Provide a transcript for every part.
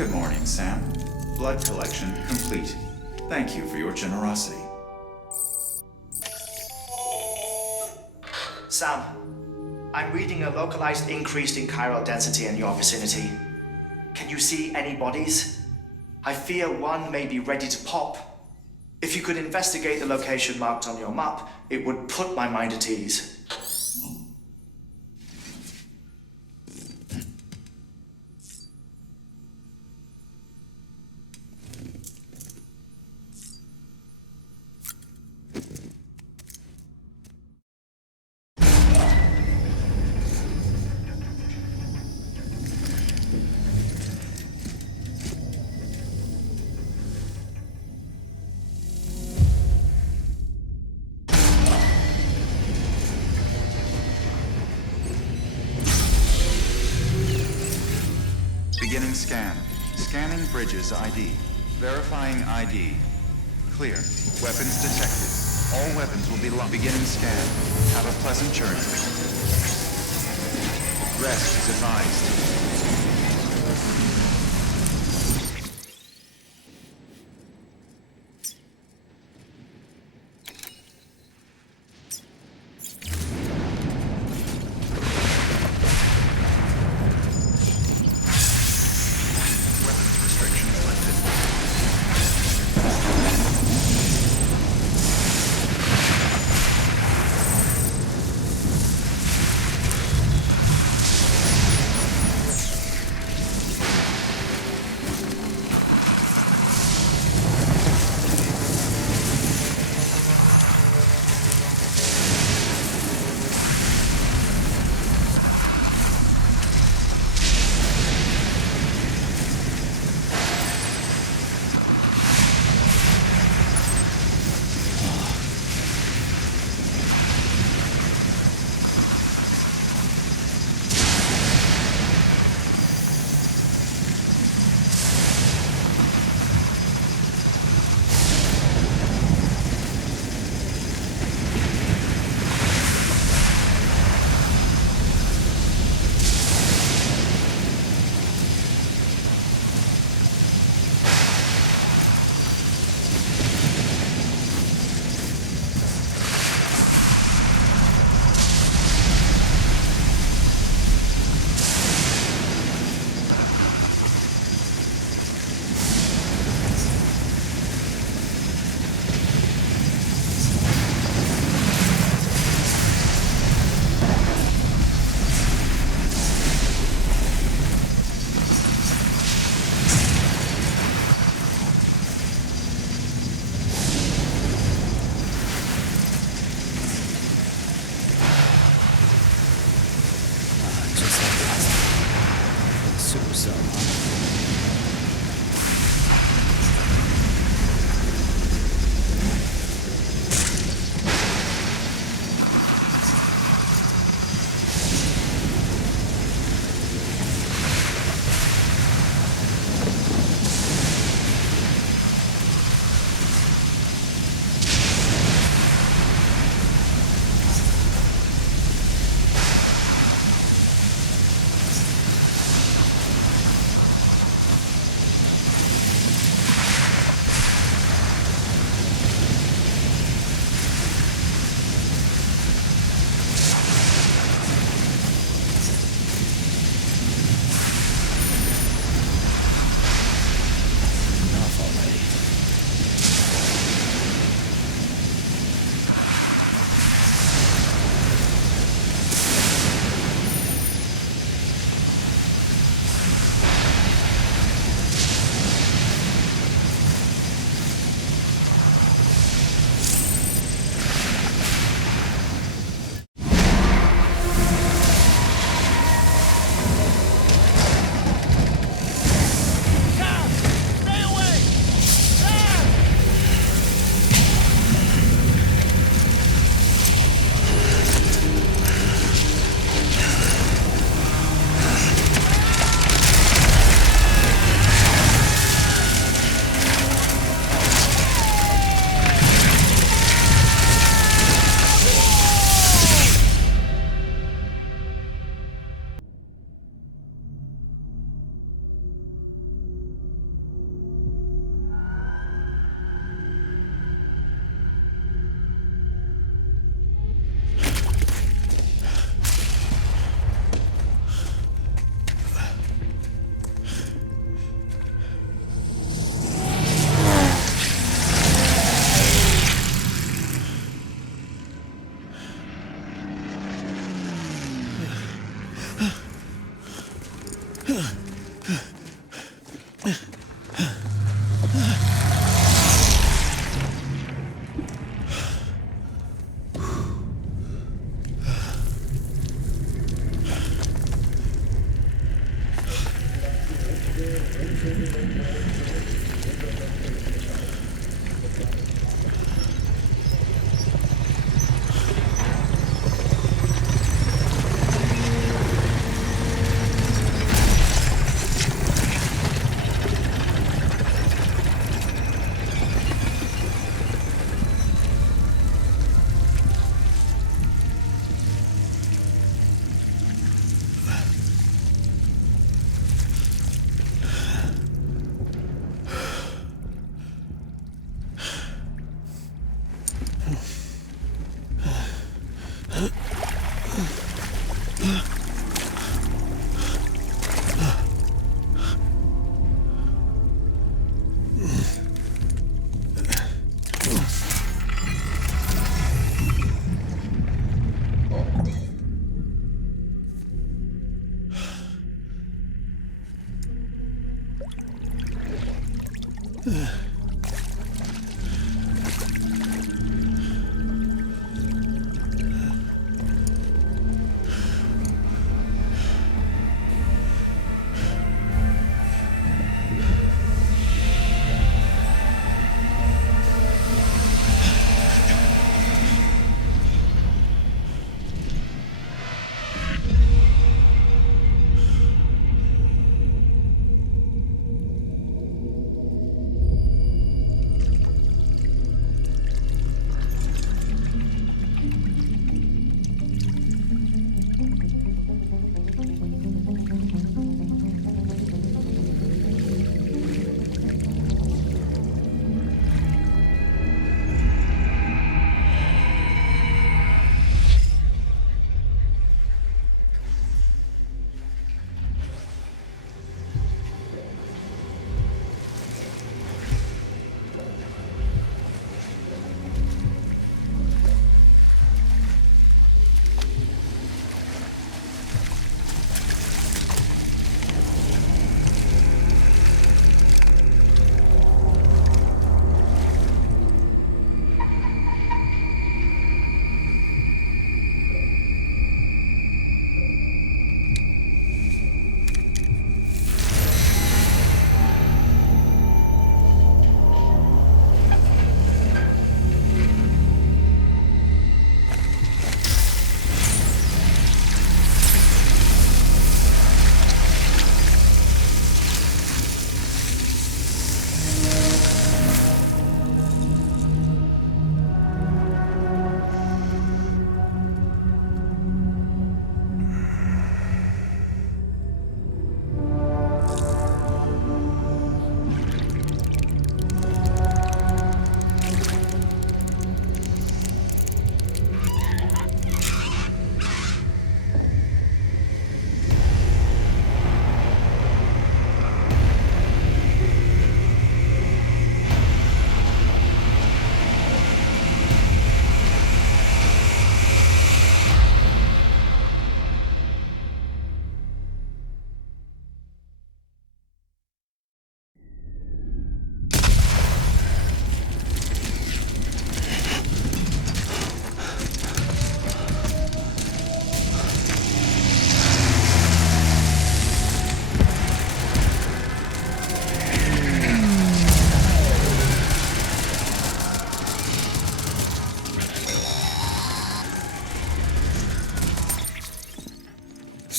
Good morning, Sam. Blood collection complete. Thank you for your generosity. Sam, I'm reading a localized increase in chiral density in your vicinity. Can you see any bodies? I fear one may be ready to pop. If you could investigate the location marked on your map, it would put my mind at ease. Beginning scan. Scanning bridges ID. Verifying ID. Clear. Weapons detected. All weapons will be locked. Beginning scan. Have a pleasant journey. Rest is advised.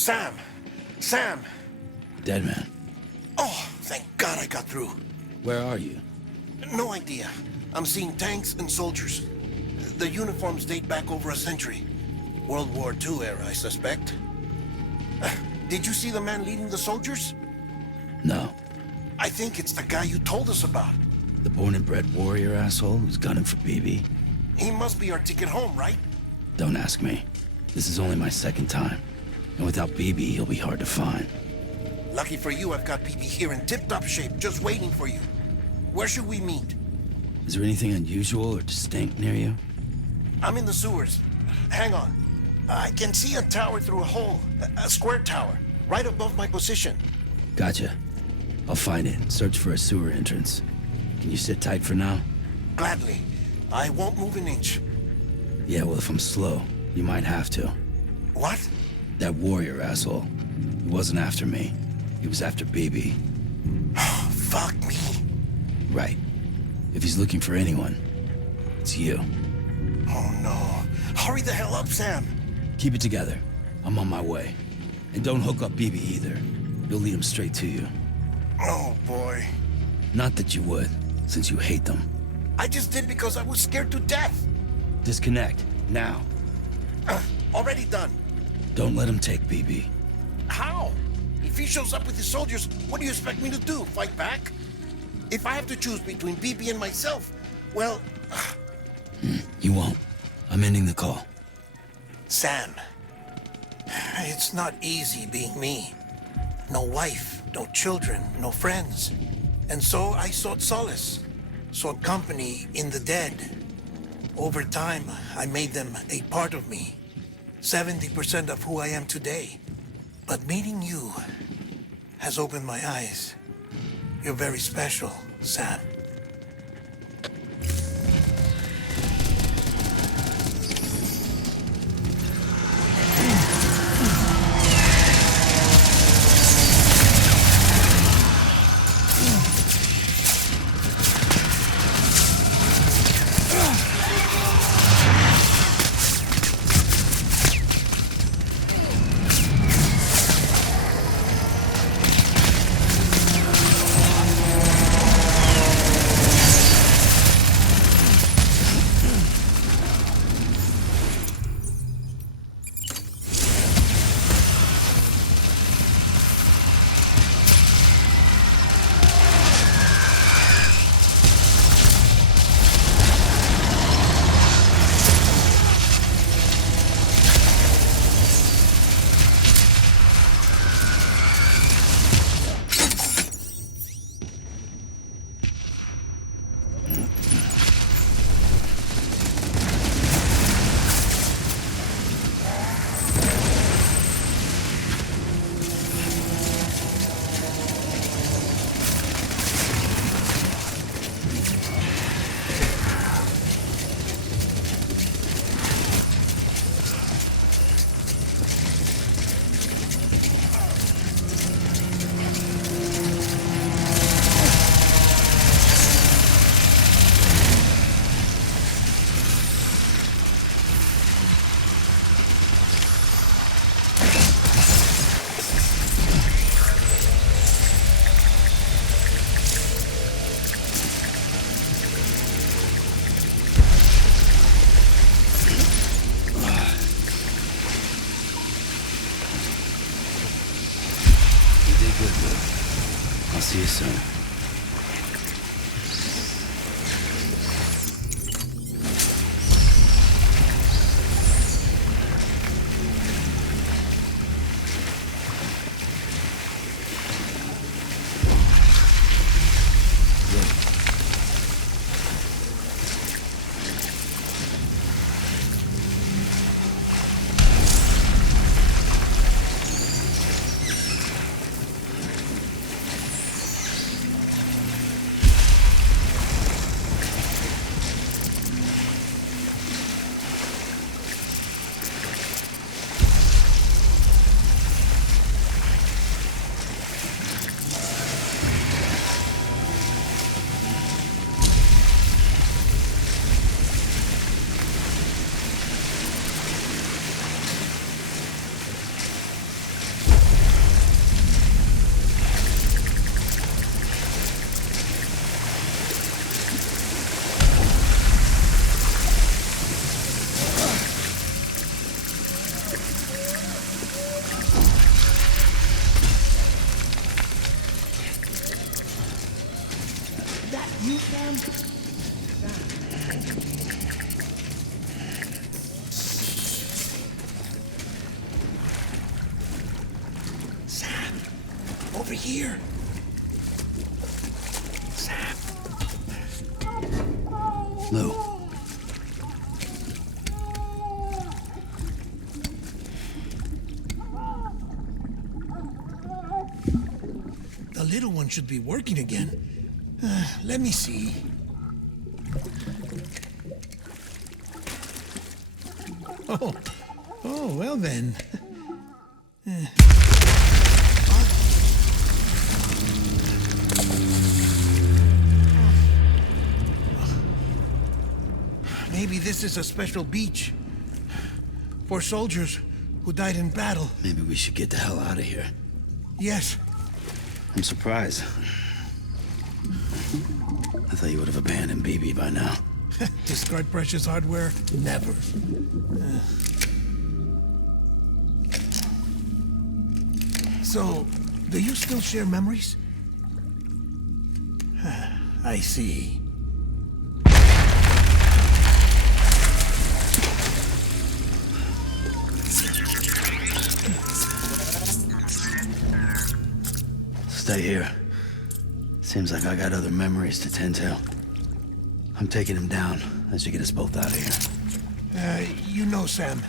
Sam! Sam! Deadman, Oh, thank God I got through. where are you? No idea. I'm seeing tanks and soldiers. The uniforms date back over a century. World War II era, I suspect. Did you see the man leading the soldiers? No. I think it's the guy you told us about. The born and bred warrior asshole who's gunning for BB? He must be our ticket home, right? Don't ask me. This is only my second time. And without BB, he'll be hard to find. Lucky for you, I've got BB here in tip-top shape, just waiting for you. Where should we meet? Is there anything unusual or distinct near you? I'm in the sewers. Hang on. I can see a tower through a hole. A square tower, right above my position. Gotcha. I'll find it. Search for a sewer entrance. Can you sit tight for now? Gladly. I won't move an inch. Yeah, well, if I'm slow, you might have to. What? That warrior asshole. He wasn't after me. He was after BB. Fuck me. Right. If he's looking for anyone, it's you. Oh no. Hurry the hell up, Sam. Keep it together. I'm on my way. And don't hook up BB either. You'll lead him straight to you. Oh boy. Not that you would, since you hate them. I just did because I was scared to death. Disconnect, now. Already done. Don't let him take BB. How? If he shows up with his soldiers, what do you expect me to do? Fight back? If I have to choose between BB and myself, well... You won't. I'm ending the call. Sam, it's not easy being me. No wife, no children, no friends. And so I sought solace, sought company in the dead. Over time, I made them a part of me. 70% of who I am today. But meeting you has opened my eyes. You're very special, Sam. I'll see you soon. Sam, over here. Sam. Lou. The little one should be working again. Let me see. Oh, well then. Maybe this is a special beach for soldiers who died in battle. Maybe we should get the hell out of here. Yes. I'm surprised. I thought you would have abandoned BB by now. Discard precious hardware? Never. So, do you still share memories? I see. Stay here. Seems like I got other memories to tend to. I'm taking him down as you get us both out of here. You know, Sam,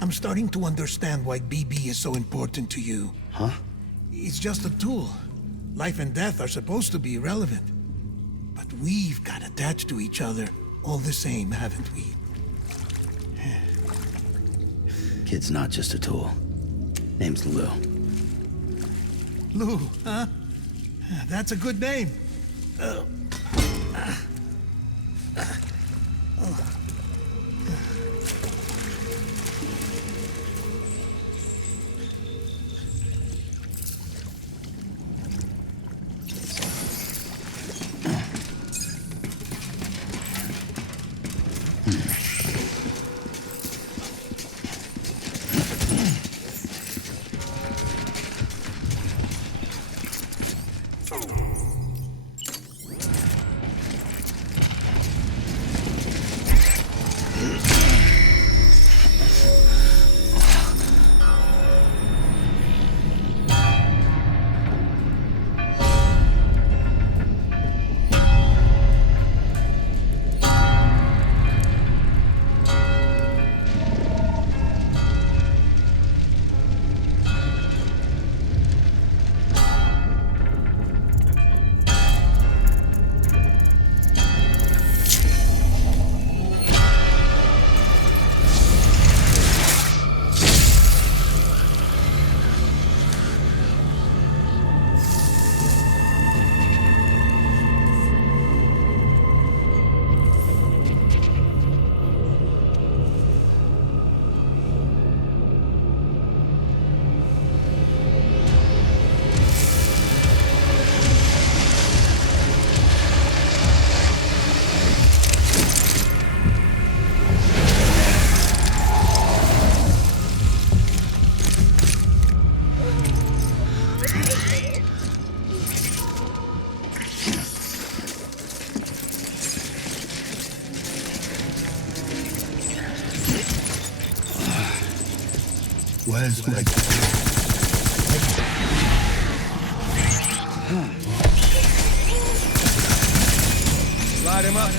I'm starting to understand why BB is so important to you. Huh? It's just a tool. Life and death are supposed to be irrelevant. But we've got attached to each other all the same, haven't we? Kid's not just a tool. Name's Lou. Lou, huh? That's a good name. Where's my... Light him up.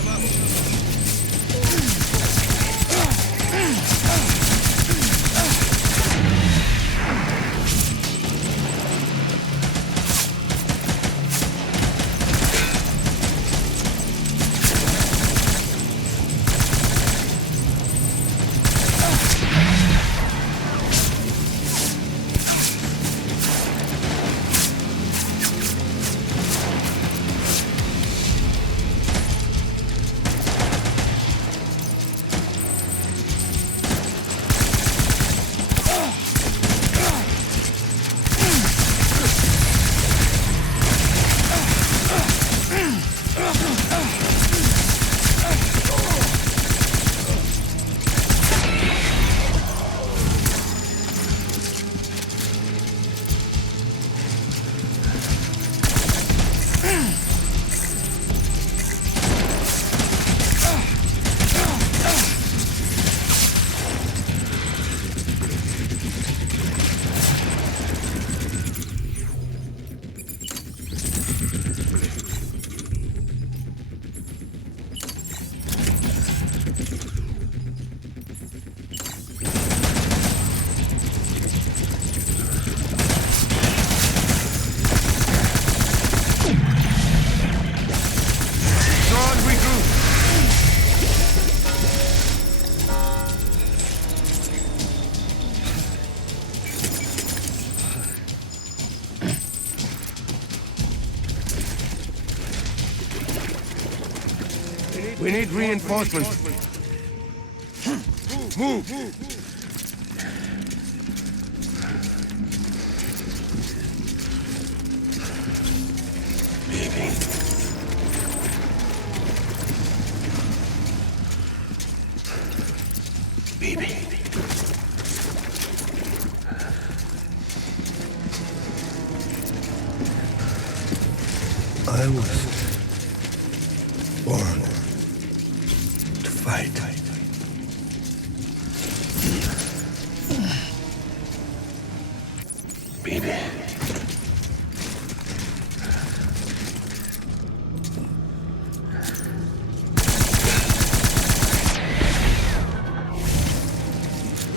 We need reinforcements. Move! BB. I was born to fight. BB.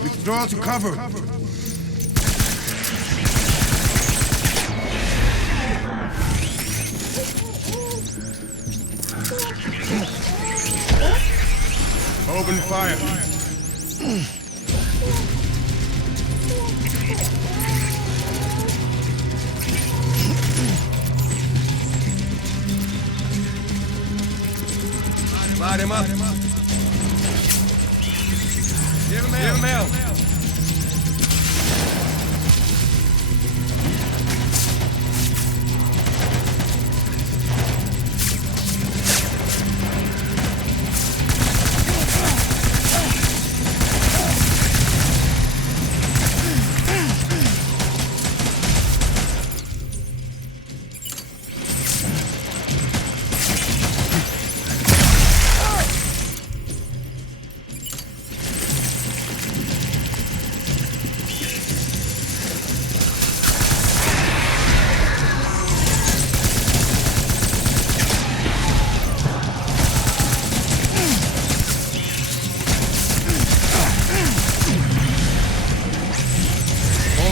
Withdraw to cover. Open fire. Light him up. Give him hell.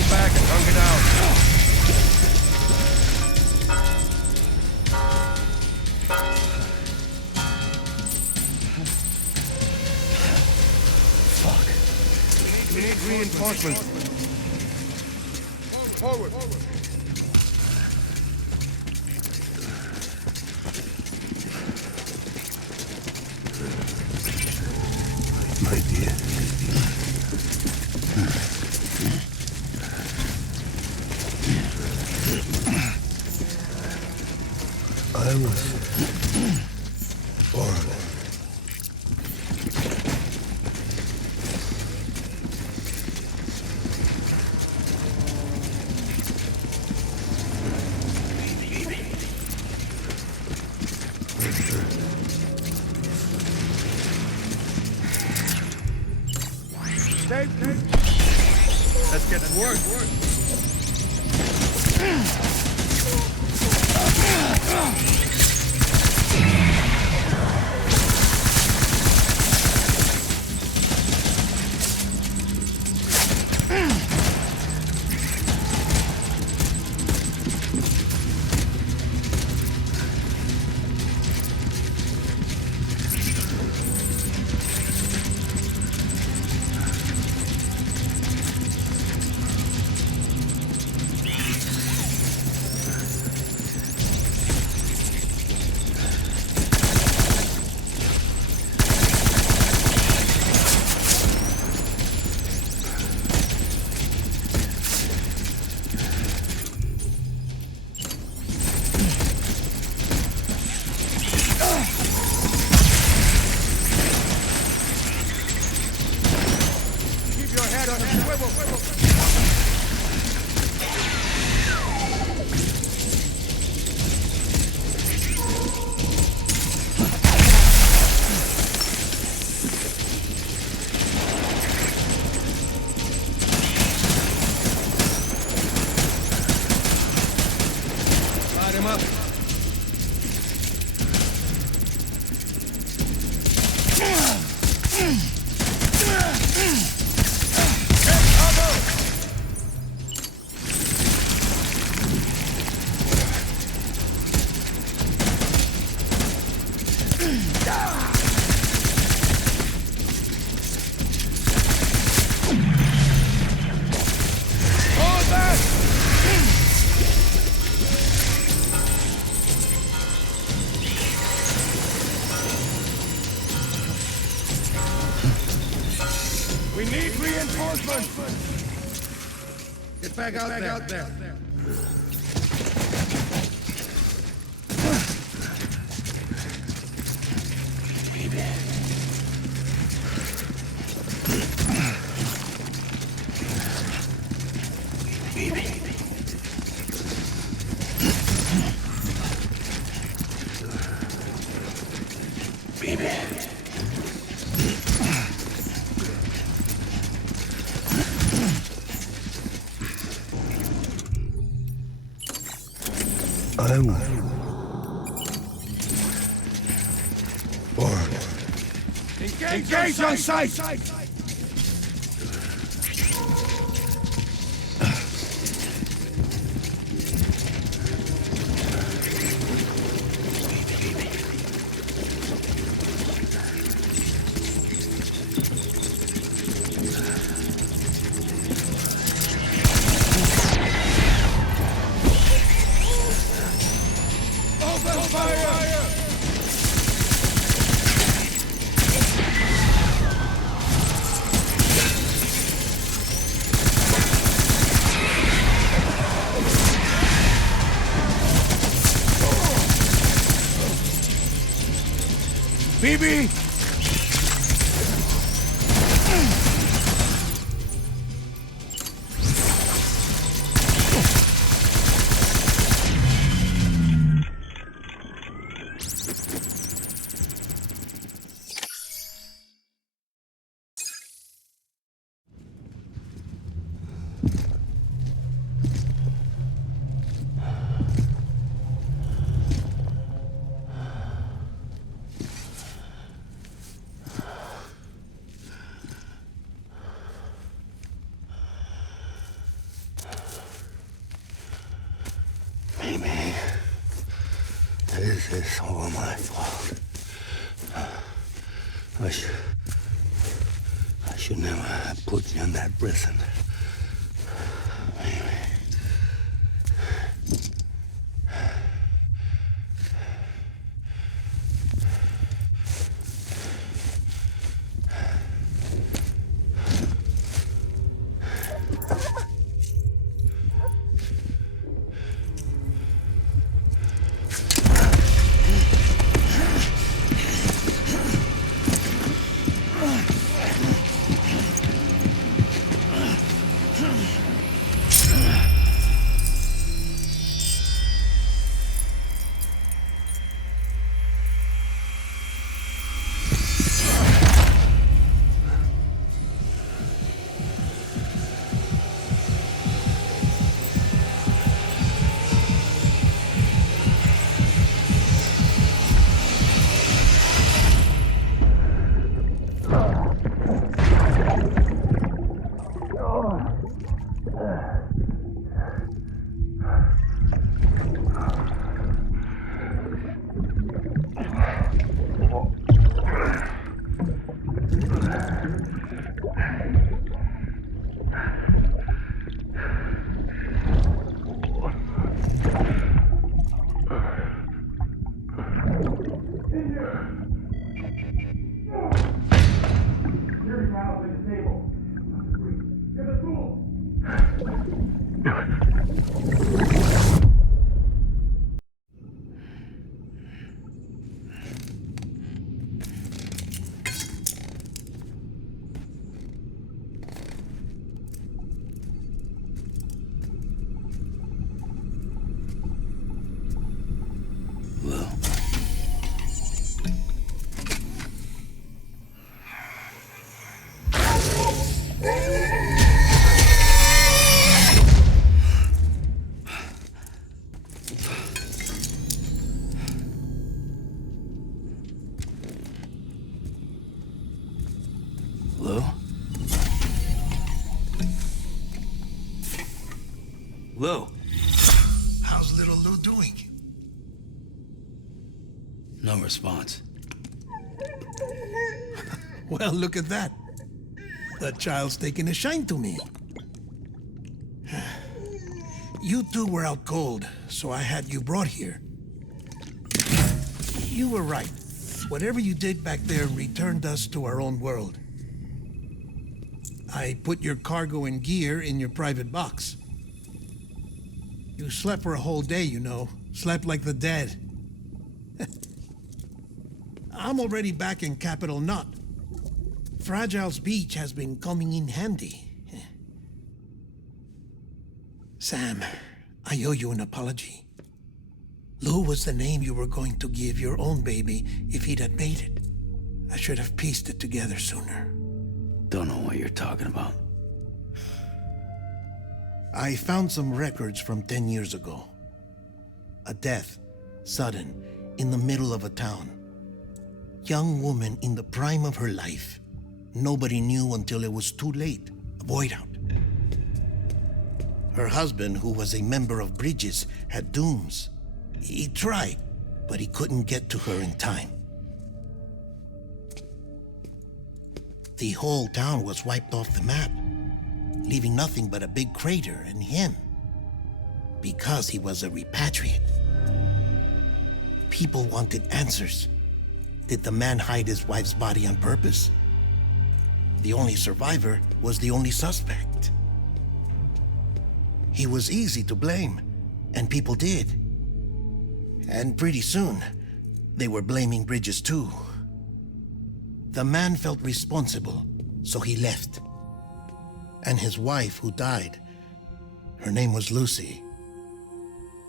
Back and hunker down. Fuck. We need reinforcements. Forward. My dear. I was born. Let's get to work. We need reinforcements! Get back out there. Engage on sight! Open fire! BB! Maybe this is all my fault. I should never have put you in that prison. Maybe. Lou. How's little Lou doing? No response. Well, look at that. That child's taking a shine to me. You two were out cold, so I had you brought here. You were right. Whatever you did back there returned us to our own world. I put your cargo and gear in your private box. You slept for a whole day, you know. Slept like the dead. I'm already back in Capital Knot. Fragile's beach has been coming in handy. Sam, I owe you an apology. Lou was the name you were going to give your own baby if he'd had made it. I should have pieced it together sooner. Don't know what you're talking about. I found some records from 10 years ago. A death, sudden, in the middle of a town. Young woman in the prime of her life. Nobody knew until it was too late. A void out. Her husband, who was a member of Bridges, had dooms. He tried, but he couldn't get to her in time. The whole town was wiped off the map, leaving nothing but a big crater and him, because he was a repatriate. People wanted answers. Did the man hide his wife's body on purpose? The only survivor was the only suspect. He was easy to blame, and people did. And pretty soon, they were blaming Bridges too. The man felt responsible, so he left. And his wife, who died, her name was Lucy.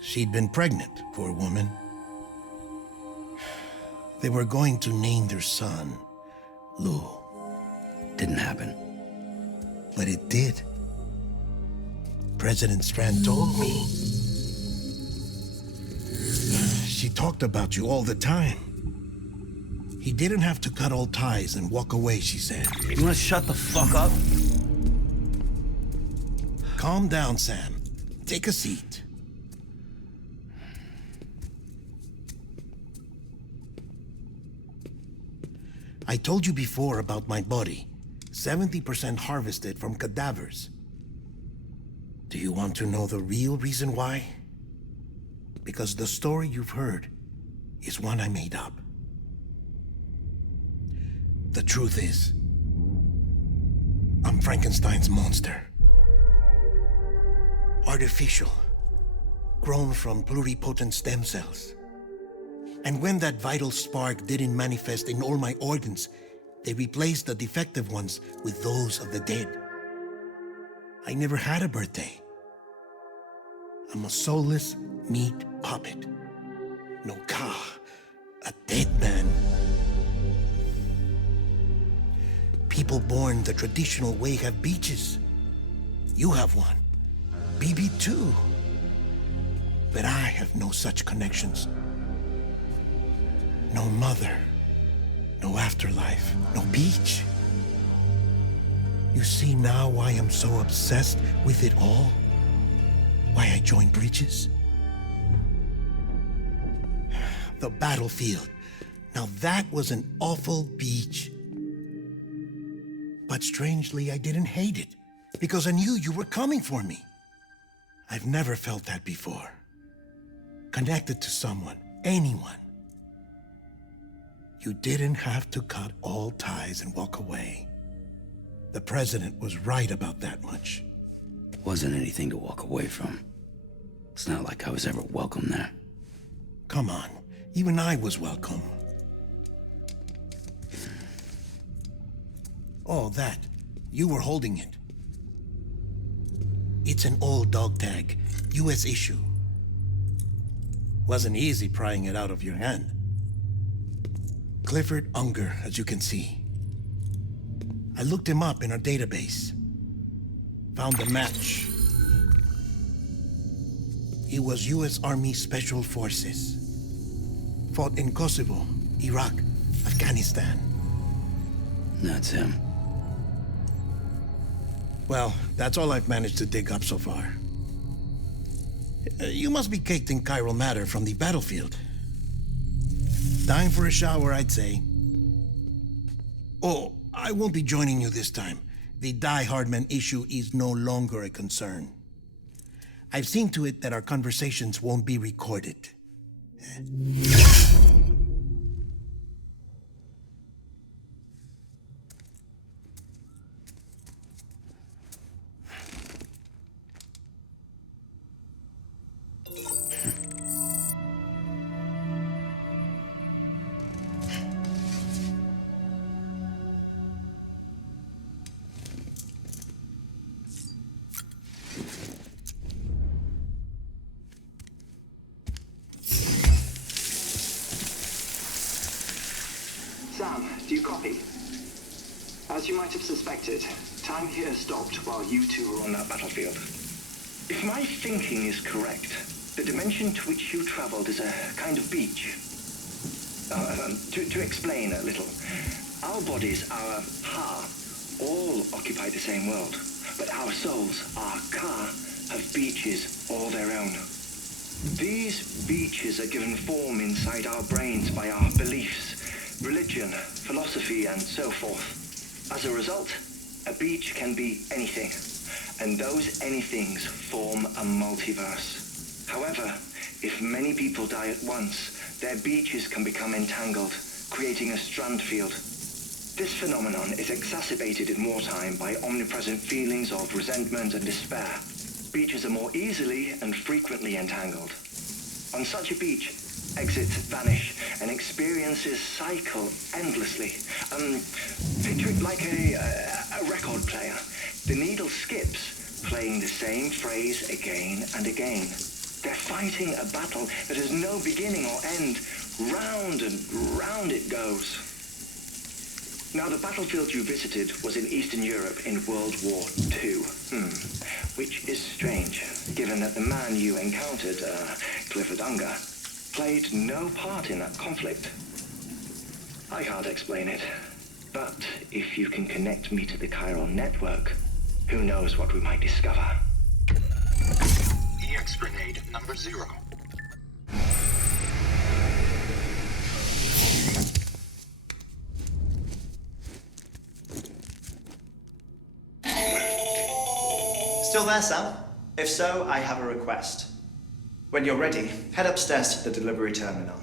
She'd been pregnant, poor woman. They were going to name their son Lou. Didn't happen. But it did. President Strand told me. She talked about you all the time. He didn't have to cut all ties and walk away, she said. You wanna shut the fuck up? Calm down, Sam. Take a seat. I told you before about my body. 70% harvested from cadavers. Do you want to know the real reason why? Because the story you've heard is one I made up. The truth is, I'm Frankenstein's monster. Artificial, grown from pluripotent stem cells. And when that vital spark didn't manifest in all my organs, they replaced the defective ones with those of the dead. I never had a birthday. I'm a soulless meat puppet. No ka, a dead man. People born the traditional way have beaches. You have one. BB too. But I have no such connections. No mother. No afterlife. No beach. You see now why I'm so obsessed with it all? Why I joined Bridges? The battlefield. Now that was an awful beach. But strangely, I didn't hate it, because I knew you were coming for me. I've never felt that before. Connected to someone, anyone. You didn't have to cut all ties and walk away. The president was right about that much. Wasn't anything to walk away from. It's not like I was ever welcome there. Come on, even I was welcome. Oh, that. You were holding it. It's an old dog tag, US issue. Wasn't easy prying it out of your hand. Cliff Unger, as you can see. I looked him up in our database. Found a match. He was US Army Special Forces. Fought in Kosovo, Iraq, Afghanistan. That's him. Well, that's all I've managed to dig up so far. You must be caked in chiral matter from the battlefield. Time for a shower, I'd say. Oh, I won't be joining you this time. The Die Hardman issue is no longer a concern. I've seen to it that our conversations won't be recorded. Sam, do you copy? As you might have suspected, time here stopped while you two were on that battlefield. If my thinking is correct, the dimension to which you traveled is a kind of beach. To explain a little, our bodies, our ha, all occupy the same world, but our souls, our ka, have beaches all their own. These beaches are given form inside our brains by our beliefs, religion, philosophy, and so forth. As a result, a beach can be anything, and those anythings form a multiverse. However, if many people die at once, their beaches can become entangled, creating a strand field. This phenomenon is exacerbated in wartime by omnipresent feelings of resentment and despair. Beaches are more easily and frequently entangled. On such a beach, exits vanish and experiences cycle endlessly. Picture it like a record player. The needle skips, playing the same phrase again and again. They're fighting a battle that has no beginning or end. Round and round it goes. Now, the battlefield you visited was in Eastern Europe in World War II. Which is strange, given that the man you encountered, Cliff Unger, played no part in that conflict. I can't explain it, but if you can connect me to the Chiral Network, who knows what we might discover. EX grenade number 0. Still there, Sam? If so, I have a request. When you're ready, head upstairs to the delivery terminal.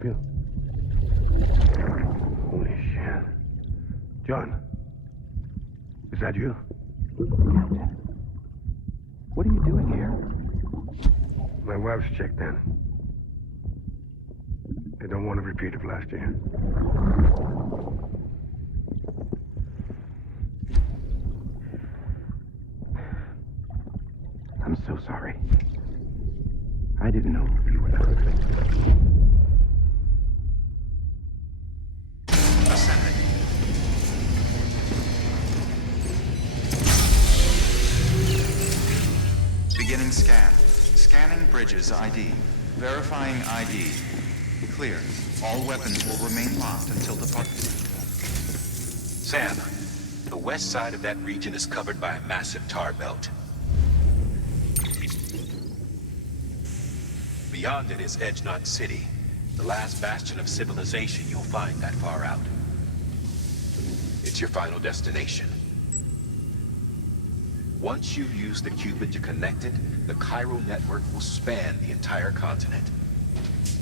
help you? Holy shit. John. Is that you? Captain. What are you doing here? My wife's checked in. They don't want a repeat of last year. I'm so sorry. I didn't know you were the... Ascending. Beginning scan. Scanning bridges ID. Verifying ID. Clear. All weapons will remain locked until departure. Sam, the west side of that region is covered by a massive tar belt. Beyond it is Edge Knot City, the last bastion of civilization you'll find that far out. It's your final destination. Once you use the Cupid to connect it, the Chiral Network will span the entire continent.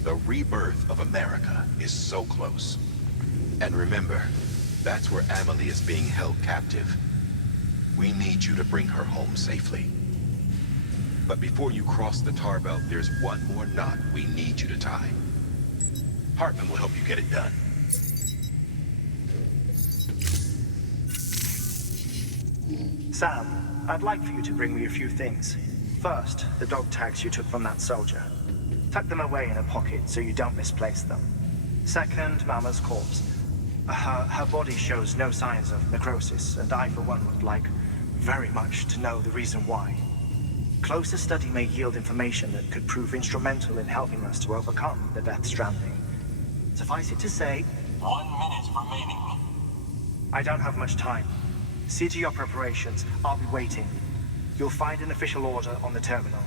The rebirth of America is so close. And remember, that's where Amelie is being held captive. We need you to bring her home safely. But before you cross the tar belt, there's one more knot we need you to tie. Hartman will help you get it done. Sam, I'd like for you to bring me a few things. First, the dog tags you took from that soldier. Tuck them away in a pocket so you don't misplace them. Second, Mama's corpse. Her body shows no signs of necrosis, and I, for one, would like very much to know the reason why. Closer study may yield information that could prove instrumental in helping us to overcome the Death Stranding. Suffice it to say... 1 minute remaining. I don't have much time. See to your preparations. I'll be waiting. You'll find an official order on the terminal.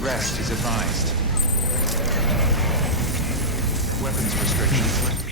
Rest is advised. Weapons restrictions lifted.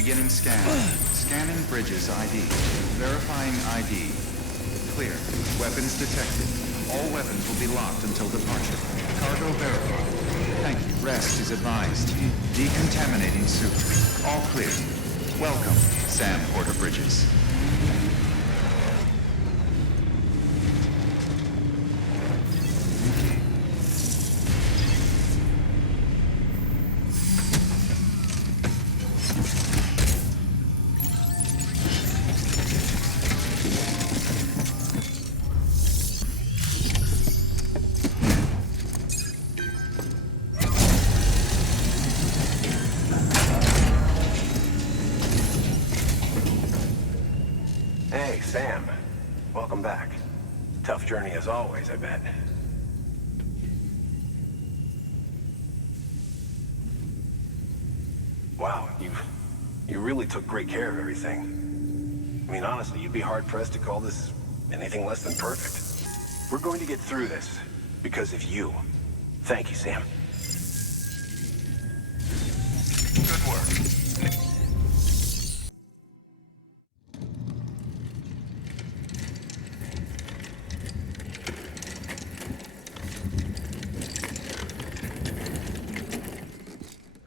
Beginning scan. Scanning bridges ID. Verifying ID. Clear. Weapons detected. All weapons will be locked until departure. Cargo verified. Thank you. Rest is advised. Decontaminating suit. All clear. Welcome, Sam Porter Bridges. Hey, Sam. Welcome back. Tough journey as always, I bet. Wow, you really took great care of everything. I mean, honestly, you'd be hard-pressed to call this anything less than perfect. We're going to get through this because of you. Thank you, Sam. Good work.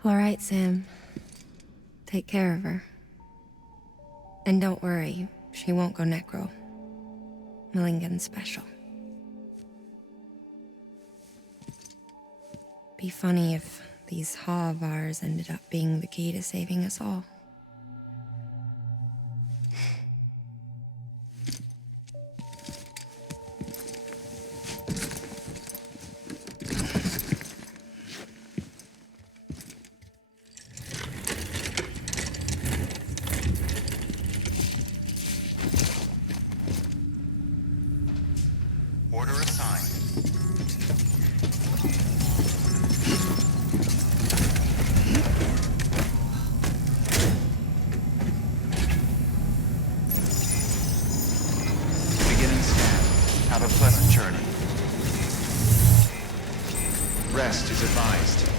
All right, Sam. Take care of her. And don't worry, she won't go necro. Millingen's special. Be funny if these Ha of ours ended up being the key to saving us all. Order assigned. Beginning scan. Have a pleasant journey. Rest is advised.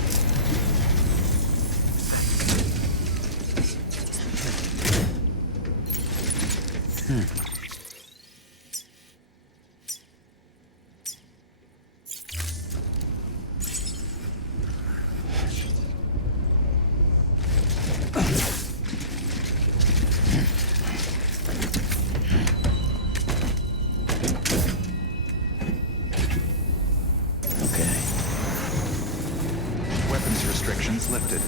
Okay. Weapons restrictions lifted.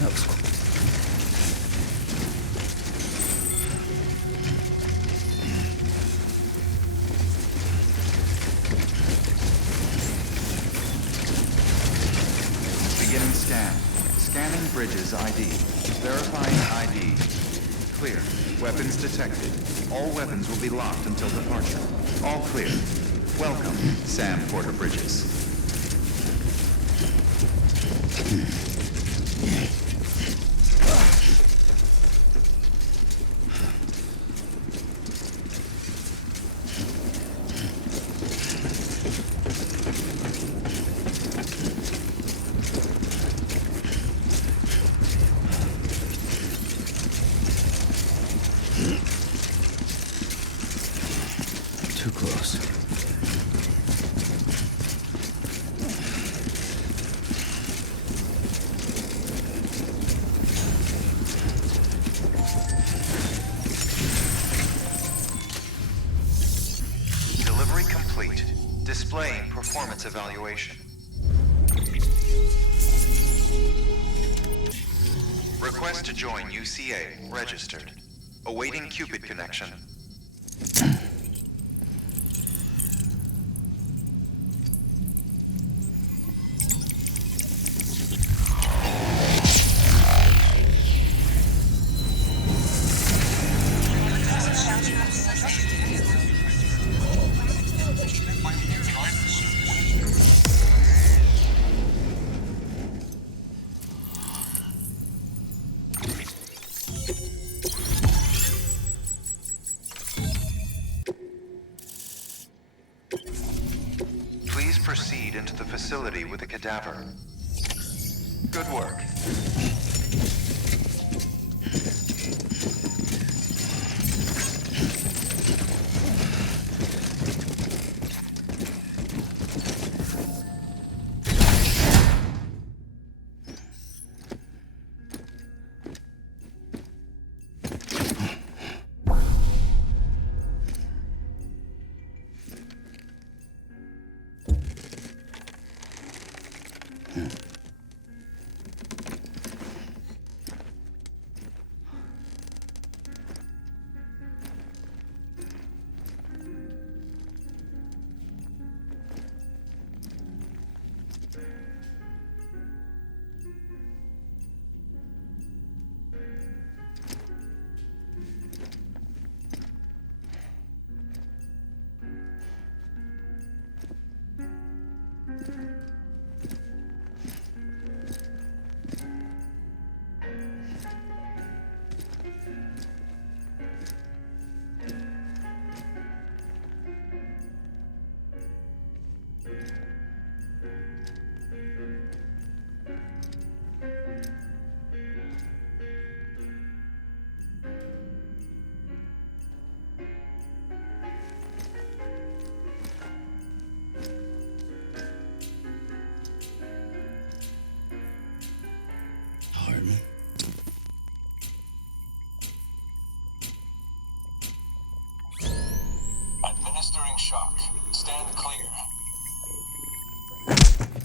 That was cool. Beginning scan. Scanning bridges ID. Verifying ID. Clear. Weapons detected. All weapons will be locked until departure. All clear. Welcome, Sam Porter Bridges. Too close. Delivery complete. Displaying performance evaluation. Request to join UCA. Registered. Awaiting Cupid connection. Please proceed into the facility with the cadaver. Good work.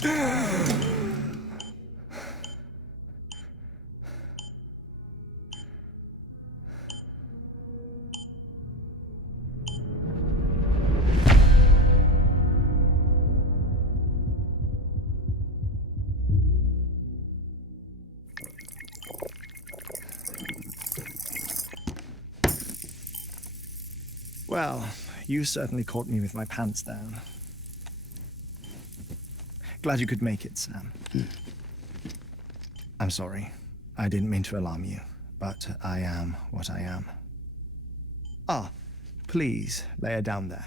Well, you certainly caught me with my pants down. Glad you could make it, Sam. I'm sorry. I didn't mean to alarm you, but I am what I am. Ah, please lay her down there.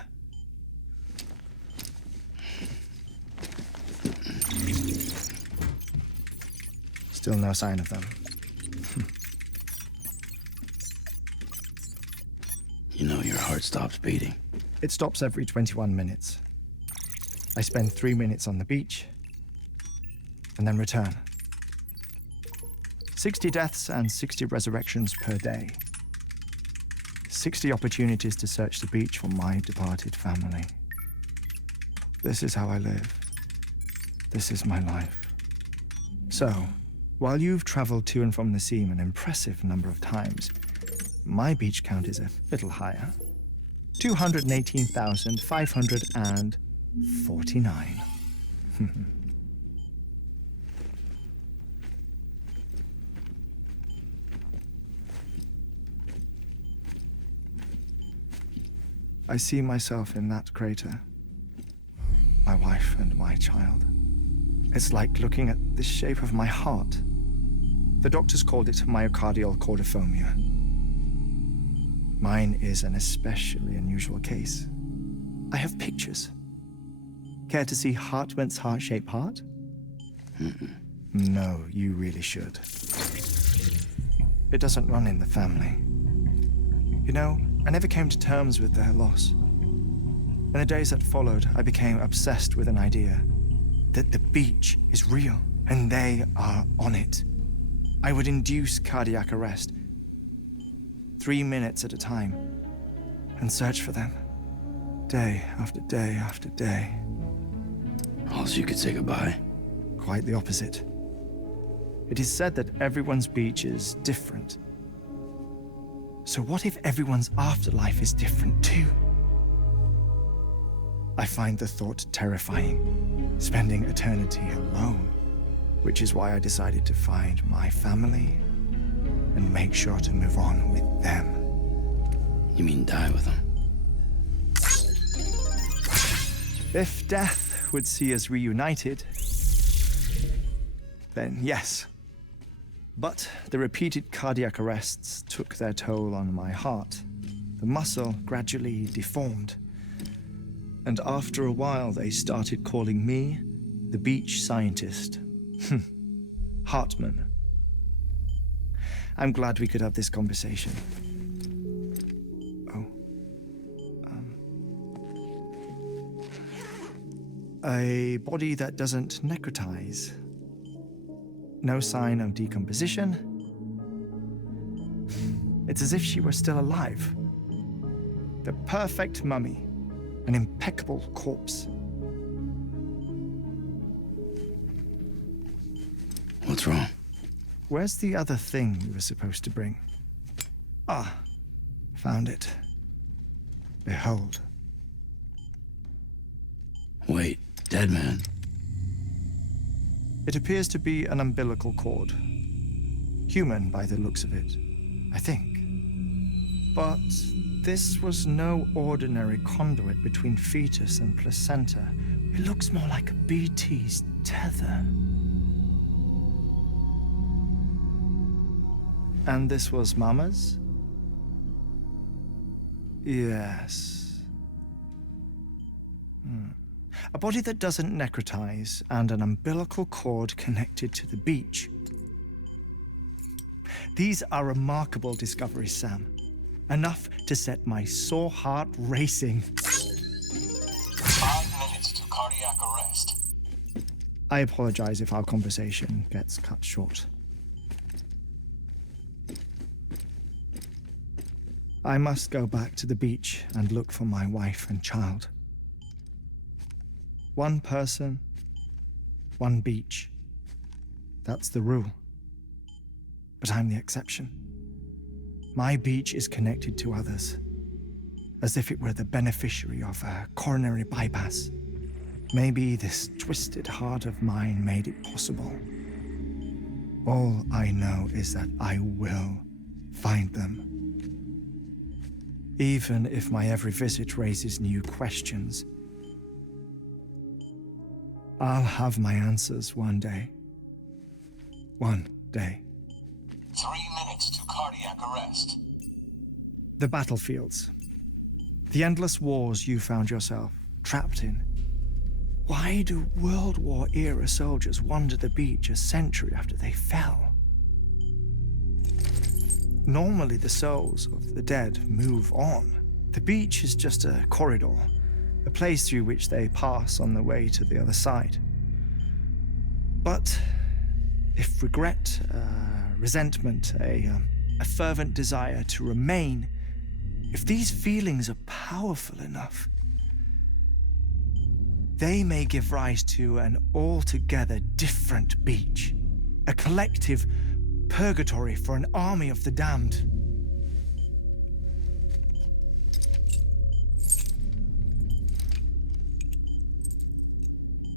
Still no sign of them. You know your heart stops beating. It stops every 21 minutes. I spend 3 minutes on the beach, and then return. 60 deaths and 60 resurrections per day. 60 opportunities to search the beach for my departed family. This is how I live. This is my life. So, while you've traveled to and from the seam an impressive number of times, my beach count is a little higher. 218,549. I see myself in that crater. My wife and my child. It's like looking at the shape of my heart. The doctors called it myocardial chordophobia. Mine is an especially unusual case. I have pictures. Care to see Hartman's heart-shaped heart? No, you really should. It doesn't run in the family. You know, I never came to terms with their loss. In the days that followed, I became obsessed with an idea that the beach is real and they are on it. I would induce cardiac arrest, 3 minutes at a time, and search for them, day after day after day. Also, you could say goodbye. Quite the opposite. It is said that everyone's beach is different. So what if everyone's afterlife is different too? I find the thought terrifying, spending eternity alone, which is why I decided to find my family and make sure to move on with them. You mean die with them? If death would see us reunited, then yes. But the repeated cardiac arrests took their toll on my heart. The muscle gradually deformed. And after a while, they started calling me the beach scientist. Hartman. I'm glad we could have this conversation. A body that doesn't necrotize. No sign of decomposition. It's as if she were still alive. The perfect mummy. An impeccable corpse. What's wrong? Where's the other thing you were supposed to bring? Ah, found it. Behold. Wait, Deadman. It appears to be an umbilical cord. Human by the looks of it, I think. But this was no ordinary conduit between fetus and placenta. It looks more like a BT's tether. And this was Mama's? Yes. A body that doesn't necrotize and an umbilical cord connected to the beach. These are remarkable discoveries, Sam. Enough to set my sore heart racing. 5 minutes to cardiac arrest. I apologize if our conversation gets cut short. I must go back to the beach and look for my wife and child. One person one beach. That's the rule. But I'm the exception. My beach is connected to others, as if it were the beneficiary of a coronary bypass. Maybe this twisted heart of mine made it possible. All I know is that I will find them. Even if my every visit raises new questions, I'll have my answers one day. One day. 3 minutes to cardiac arrest. The battlefields. The endless wars you found yourself trapped in. Why do World War-era soldiers wander the beach a century after they fell? Normally, the souls of the dead move on. The beach is just a corridor, a place through which they pass on the way to the other side. But if regret, resentment, a fervent desire to remain, if these feelings are powerful enough, they may give rise to an altogether different beach, a collective purgatory for an army of the damned.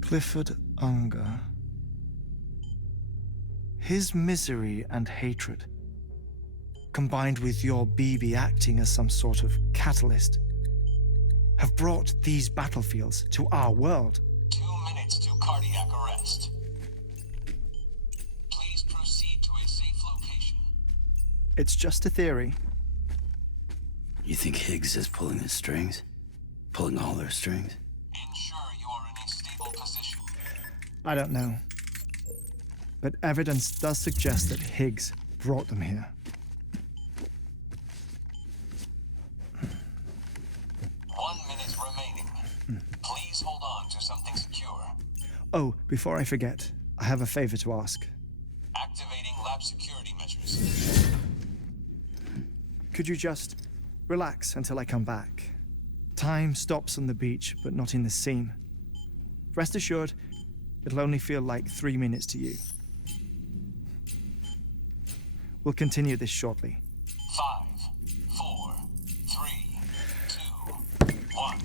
Cliff Unger. His misery and hatred, combined with your BB acting as some sort of catalyst, have brought these battlefields to our world. 2 minutes to cardiac arrest. Please proceed to a safe location. It's just a theory. You think Higgs is pulling the strings? Pulling all their strings? Ensure you are in a stable position. I don't know. But evidence does suggest that Higgs brought them here. 1 minute remaining. Please hold on to something secure. Oh, before I forget, I have a favor to ask. Activating lab security measures. Could you just relax until I come back? Time stops on the beach, but not in the scene. Rest assured, it'll only feel like 3 minutes to you. We'll continue this shortly. 5, 4, 3, 2, 1.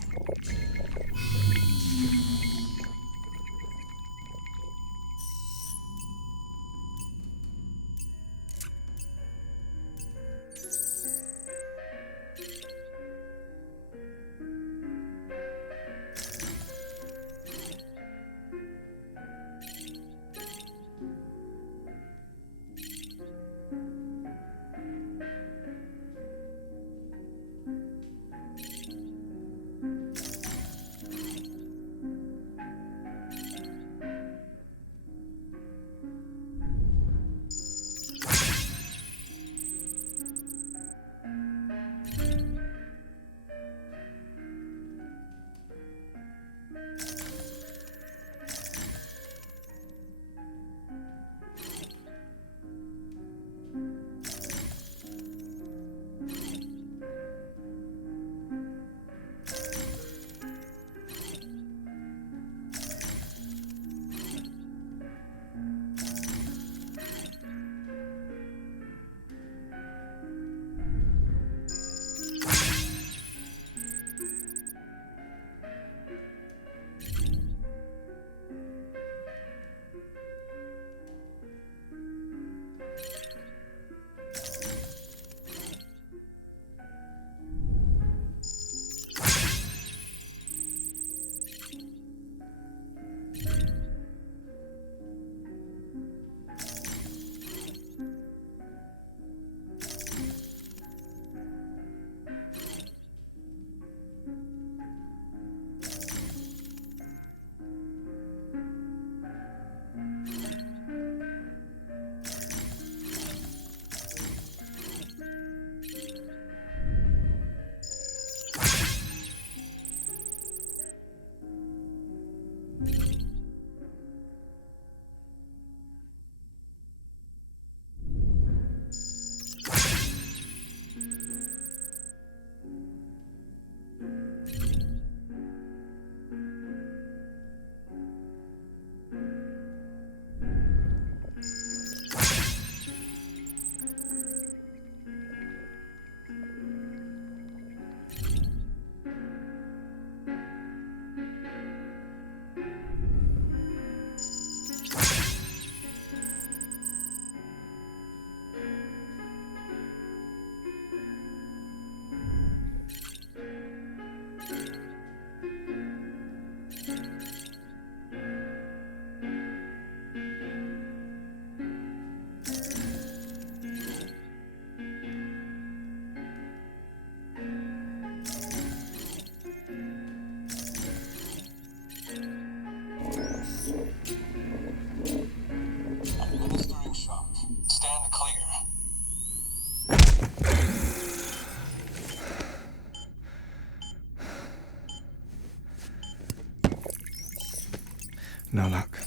No luck.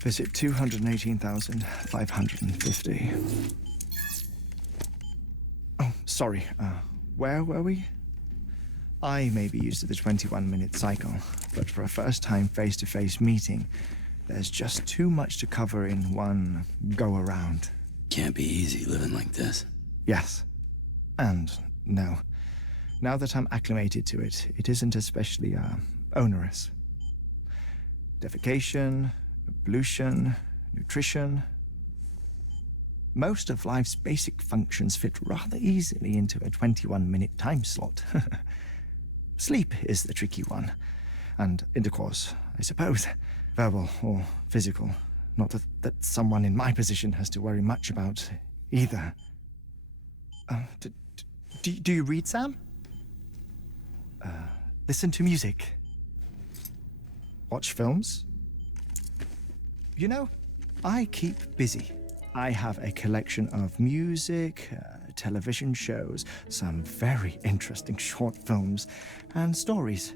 Visit 218,550. Oh, sorry. Where were we? I may be used to the 21-minute cycle, but for a first-time face-to-face meeting, there's just too much to cover in one go-around. Can't be easy living like this. Yes. And no. Now that I'm acclimated to it, it isn't especially, onerous. Defecation, ablution, nutrition. Most of life's basic functions fit rather easily into a 21-minute time slot. Sleep is the tricky one. And intercourse, I suppose. Verbal or physical. Not that someone in my position has to worry much about either. Do you read, Sam? Listen to music. Watch films? You know, I keep busy. I have a collection of music, television shows, some very interesting short films, and stories.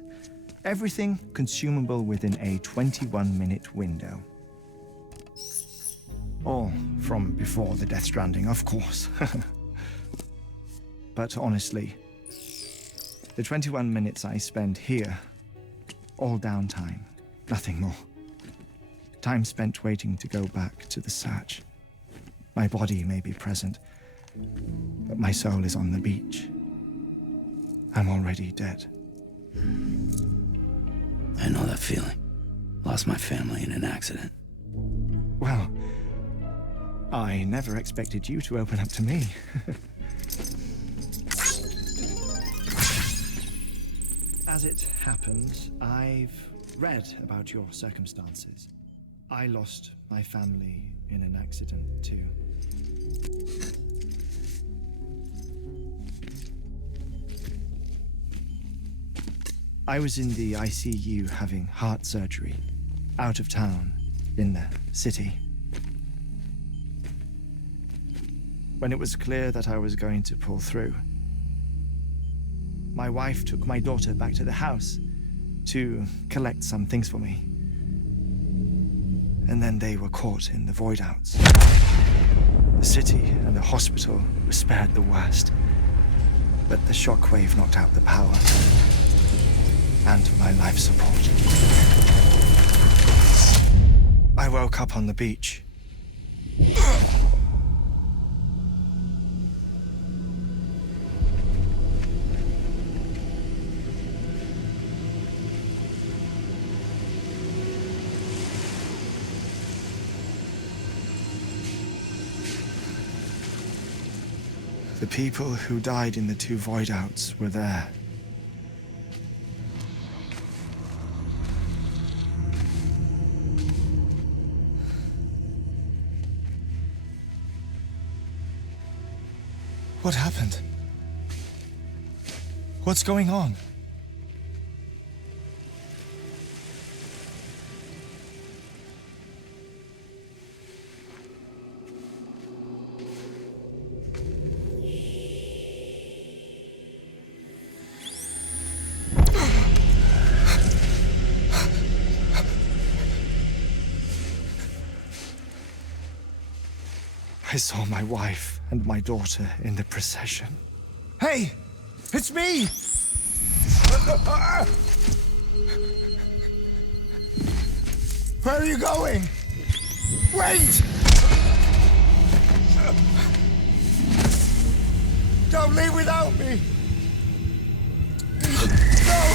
Everything consumable within a 21-minute window. All from before the Death Stranding, of course. But honestly, the 21 minutes I spend here, all downtime, nothing more. Time spent waiting to go back to the search. My body may be present, but my soul is on the beach. I'm already dead. I know that feeling. Lost my family in an accident. Well, I never expected you to open up to me. As it happens, I've read about your circumstances. I lost my family in an accident, too. I was in the ICU having heart surgery, out of town, in the city. When it was clear that I was going to pull through, my wife took my daughter back to the house to collect some things for me. And then they were caught in the void outs. The city and the hospital were spared the worst, but the shockwave knocked out the power and my life support. I woke up on the beach. The people who died in the two void outs were there. What happened? What's going on? I saw my wife and my daughter in the procession. Hey! It's me! Where are you going? Wait! Don't leave without me! No!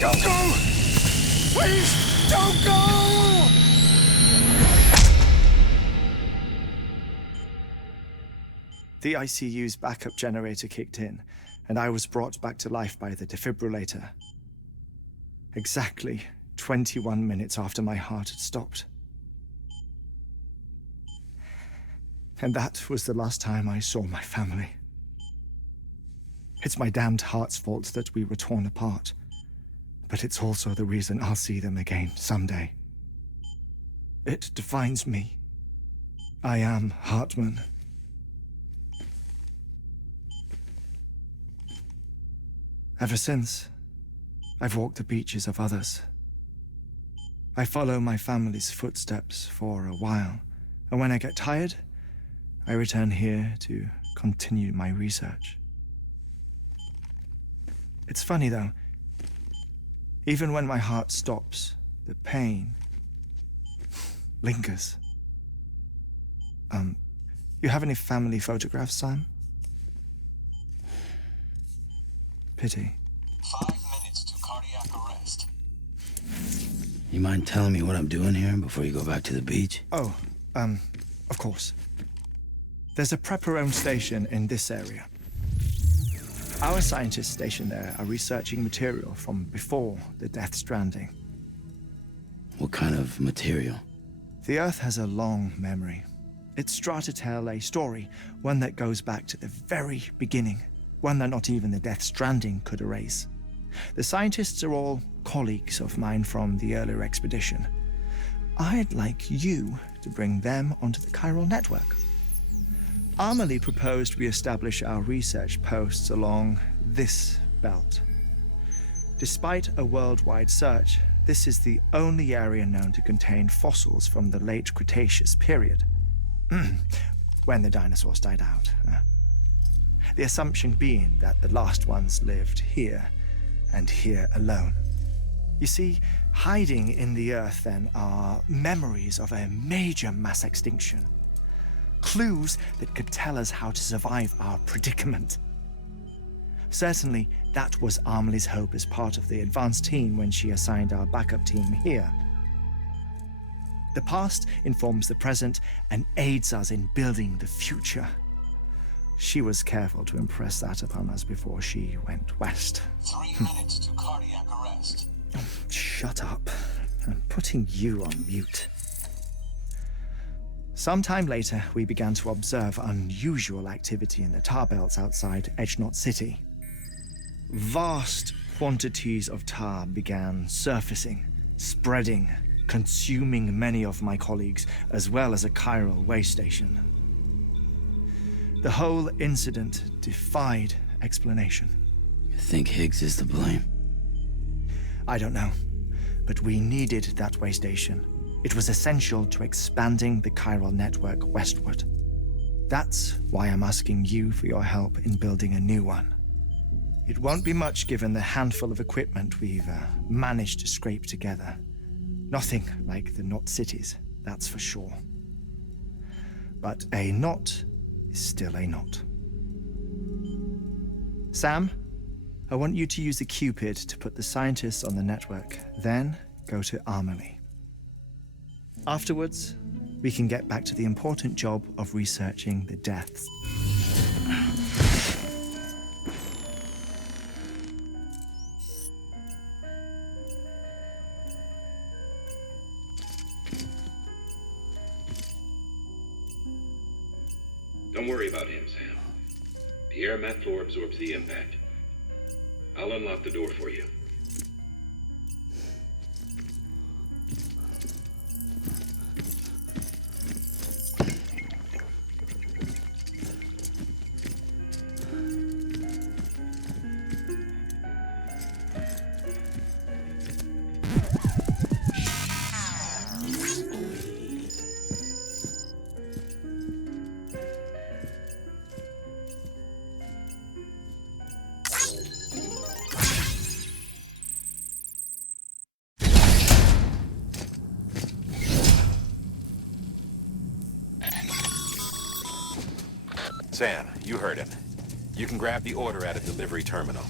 Don't go! Please, don't go! The ICU's backup generator kicked in, and I was brought back to life by the defibrillator. Exactly 21 minutes after my heart had stopped. And that was the last time I saw my family. It's my damned heart's fault that we were torn apart, but it's also the reason I'll see them again someday. It defines me. I am Hartman. Ever since, I've walked the beaches of others, I follow my family's footsteps for a while, and when I get tired, I return here to continue my research. It's funny though, even when my heart stops, the pain lingers. You have any family photographs, Sam? Pity. 5 minutes to cardiac arrest. You mind telling me what I'm doing here before you go back to the beach? Oh, of course. There's a prepper-owned station in this area. Our scientists stationed there are researching material from before the Death Stranding. What kind of material? The Earth has a long memory. It's trying to tell a story, one that goes back to the very beginning, one that not even the Death Stranding could erase. The scientists are all colleagues of mine from the earlier expedition. I'd like you to bring them onto the Chiral Network. Amelie proposed we establish our research posts along this belt. Despite a worldwide search, this is the only area known to contain fossils from the late Cretaceous period. When the dinosaurs died out. The assumption being that the last ones lived here, and here alone. You see, hiding in the Earth then are memories of a major mass extinction. Clues that could tell us how to survive our predicament. Certainly, that was Amelie's hope as part of the advanced team when she assigned our backup team here. The past informs the present and aids us in building the future. She was careful to impress that upon us before she went west. 3 minutes to cardiac arrest. Shut up. I'm putting you on mute. Sometime later, we began to observe unusual activity in the tar belts outside Edgenot City. Vast quantities of tar began surfacing, spreading, consuming many of my colleagues, as well as a chiral way station. The whole incident defied explanation. You think Higgs is to blame? I don't know, but we needed that way station. It was essential to expanding the Chiral Network westward. That's why I'm asking you for your help in building a new one. It won't be much given the handful of equipment we've managed to scrape together. Nothing like the knot cities, that's for sure. But a knot is still a knot. Sam, I want you to use the Cupid to put the scientists on the network, then go to Amelie. Afterwards, we can get back to the important job of researching the deaths. Don't worry about him, Sam. The air mat floor absorbs the impact. I'll unlock the door for you. Sam, you heard him. You can grab the order at a delivery terminal.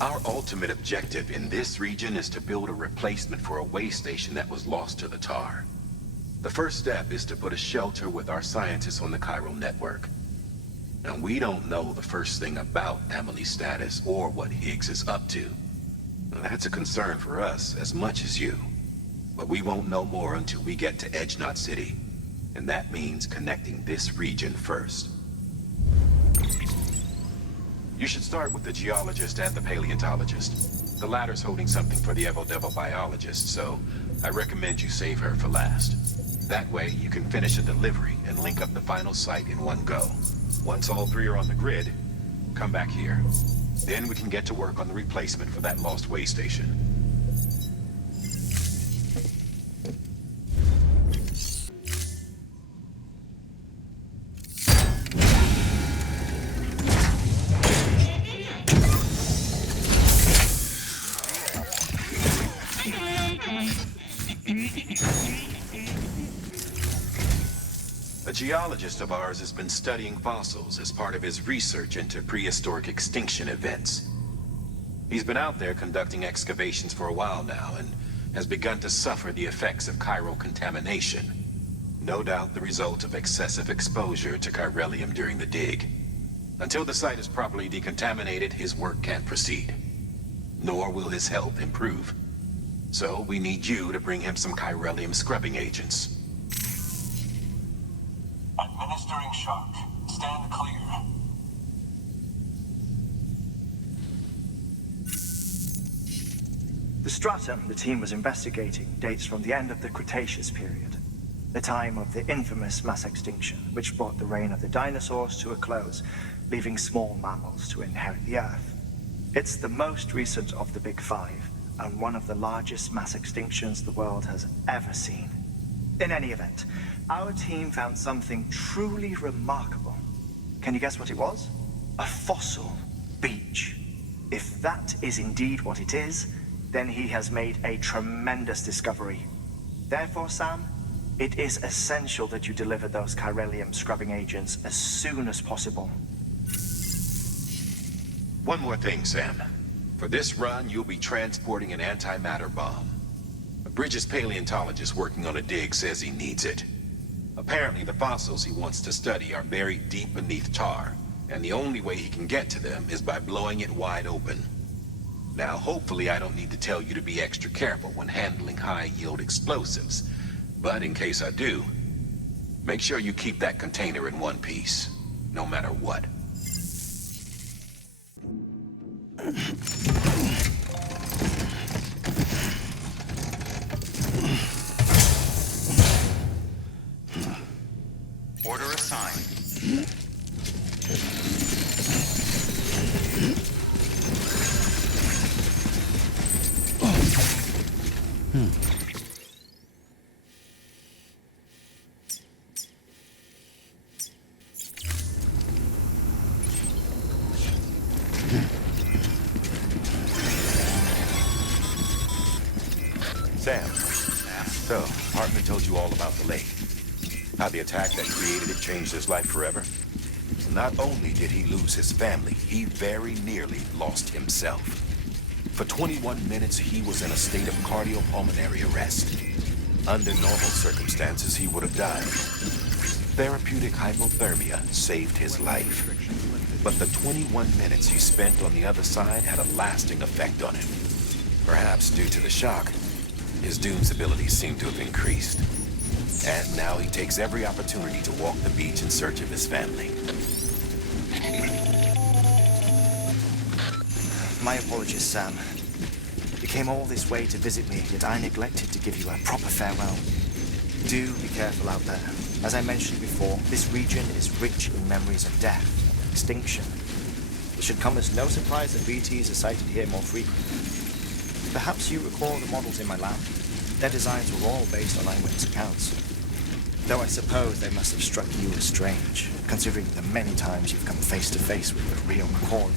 Our ultimate objective in this region is to build a replacement for a way station that was lost to the tar. The first step is to put a shelter with our scientists on the Chiral Network. And we don't know the first thing about Amelie's status or what Higgs is up to. That's a concern for us as much as you. But we won't know more until we get to Edgenot City. And that means connecting this region first. You should start with the geologist and the paleontologist. The latter's holding something for the Evo-Devo biologist, so I recommend you save her for last. That way, you can finish a delivery and link up the final site in one go. Once all three are on the grid, come back here. Then we can get to work on the replacement for that lost way station. A geologist of ours has been studying fossils as part of his research into prehistoric extinction events. He's been out there conducting excavations for a while now and has begun to suffer the effects of chiral contamination. No doubt the result of excessive exposure to chiralium during the dig. Until the site is properly decontaminated, his work can't proceed. Nor will his health improve. So we need you to bring him some chiralium scrubbing agents. Administering shock. Stand clear. The stratum the team was investigating dates from the end of the Cretaceous period, the time of the infamous mass extinction, which brought the reign of the dinosaurs to a close, leaving small mammals to inherit the Earth. It's the most recent of the Big Five, and one of the largest mass extinctions the world has ever seen. In any event, our team found something truly remarkable. Can you guess what it was? A fossil beach. If that is indeed what it is, then he has made a tremendous discovery. Therefore, Sam, it is essential that you deliver those chiralium scrubbing agents as soon as possible. One more thing, Sam. For this run, you'll be transporting an antimatter bomb. A Bridges paleontologist working on a dig says he needs it. Apparently, the fossils he wants to study are buried deep beneath tar, and the only way he can get to them is by blowing it wide open. Now, hopefully I don't need to tell you to be extra careful when handling high-yield explosives, but in case I do, make sure you keep that container in one piece, no matter what. Order assigned. Sam. So, Hartman told you all about the lake. How the attack that created it changed his life forever? Not only did he lose his family, he very nearly lost himself. For 21 minutes, he was in a state of cardiopulmonary arrest. Under normal circumstances, he would have died. Therapeutic hypothermia saved his life. But the 21 minutes he spent on the other side had a lasting effect on him. Perhaps due to the shock, his Doom's abilities seem to have increased. And now he takes every opportunity to walk the beach in search of his family. My apologies, Sam. You came all this way to visit me, yet I neglected to give you a proper farewell. Do be careful out there. As I mentioned before, this region is rich in memories of death, extinction. It should come as no surprise that BTs are sighted here more frequently. Perhaps you recall the models in my lab? Their designs were all based on eyewitness accounts. Though I suppose they must have struck you as strange, considering the many times you've come face to face with the real McCoy.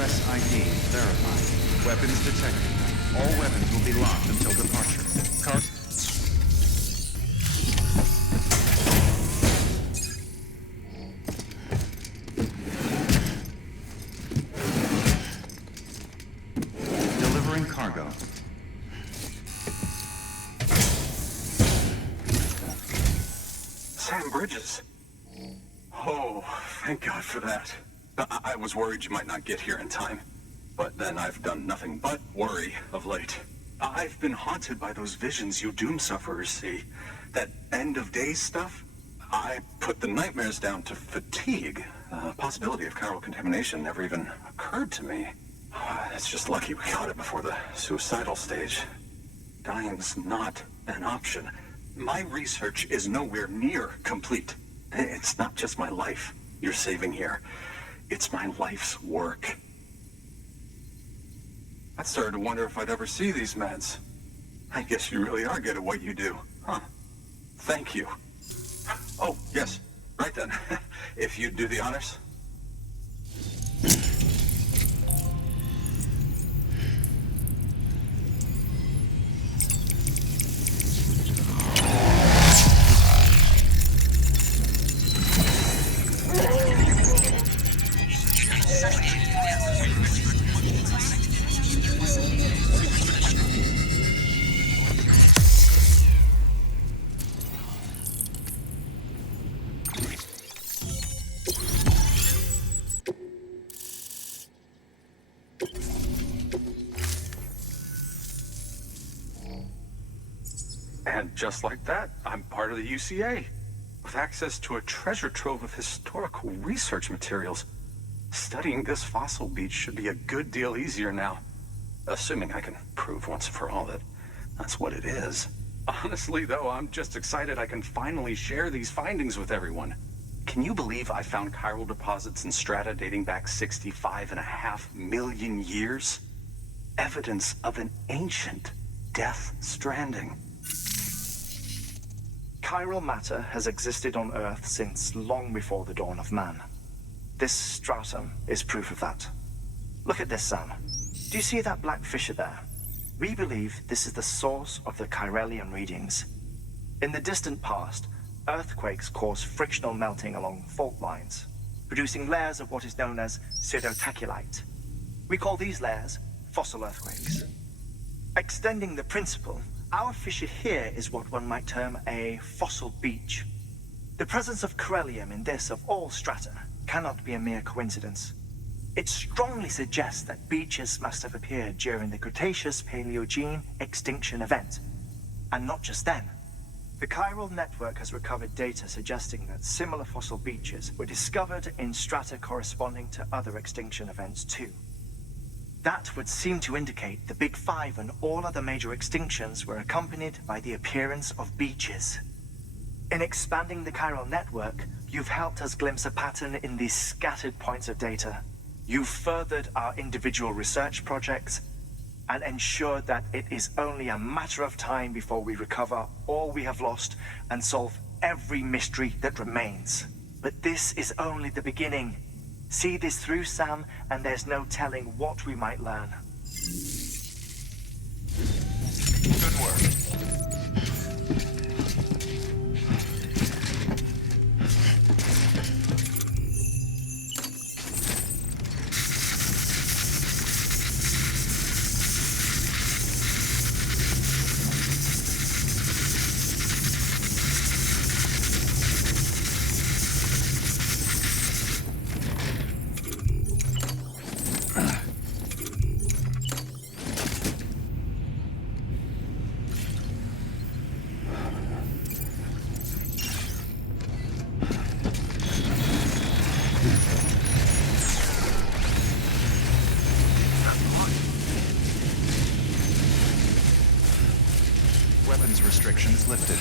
Express ID verified. Weapons detected. All weapons will be locked until departure. Delivering cargo. Sam Bridges. Oh, thank God for that. I was worried you might not get here in time. But then I've done nothing but worry of late. I've been haunted by those visions you doom sufferers see. That end of days stuff. I put the nightmares down to fatigue. The possibility of chiral contamination never even occurred to me. It's just lucky we caught it before the suicidal stage. Dying's not an option. My research is nowhere near complete. It's not just my life you're saving here. It's my life's work. I started to wonder if I'd ever see these meds. I guess you really are good at what you do, huh? Thank you. Oh, yes. Right then. If you'd do the honors. And just like that, I'm part of the UCA, with access to a treasure trove of historical research materials. Studying this fossil beach should be a good deal easier now, assuming I can prove once and for all that that's what it is. Honestly, though, I'm just excited I can finally share these findings with everyone. Can you believe I found chiral deposits in strata dating back 65.5 million years? Evidence of an ancient Death Stranding. Chiral matter has existed on Earth since long before the dawn of man. This stratum is proof of that. Look at this, Sam. Do you see that black fissure there? We believe this is the source of the Chiralian readings. In the distant past, earthquakes caused frictional melting along fault lines, producing layers of what is known as pseudotachylite. We call these layers fossil earthquakes. Extending the principle, our fissure here is what one might term a fossil beach. The presence of chiralium in this of all strata cannot be a mere coincidence. It strongly suggests that beaches must have appeared during the Cretaceous-Paleogene extinction event. And not just then. The Chiral Network has recovered data suggesting that similar fossil beaches were discovered in strata corresponding to other extinction events too. That would seem to indicate the Big Five and all other major extinctions were accompanied by the appearance of beaches. In expanding the Chiral Network, you've helped us glimpse a pattern in these scattered points of data. You've furthered our individual research projects and ensured that it is only a matter of time before we recover all we have lost and solve every mystery that remains. But this is only the beginning. See this through, Sam, and there's no telling what we might learn. Good work. Weapons restrictions lifted.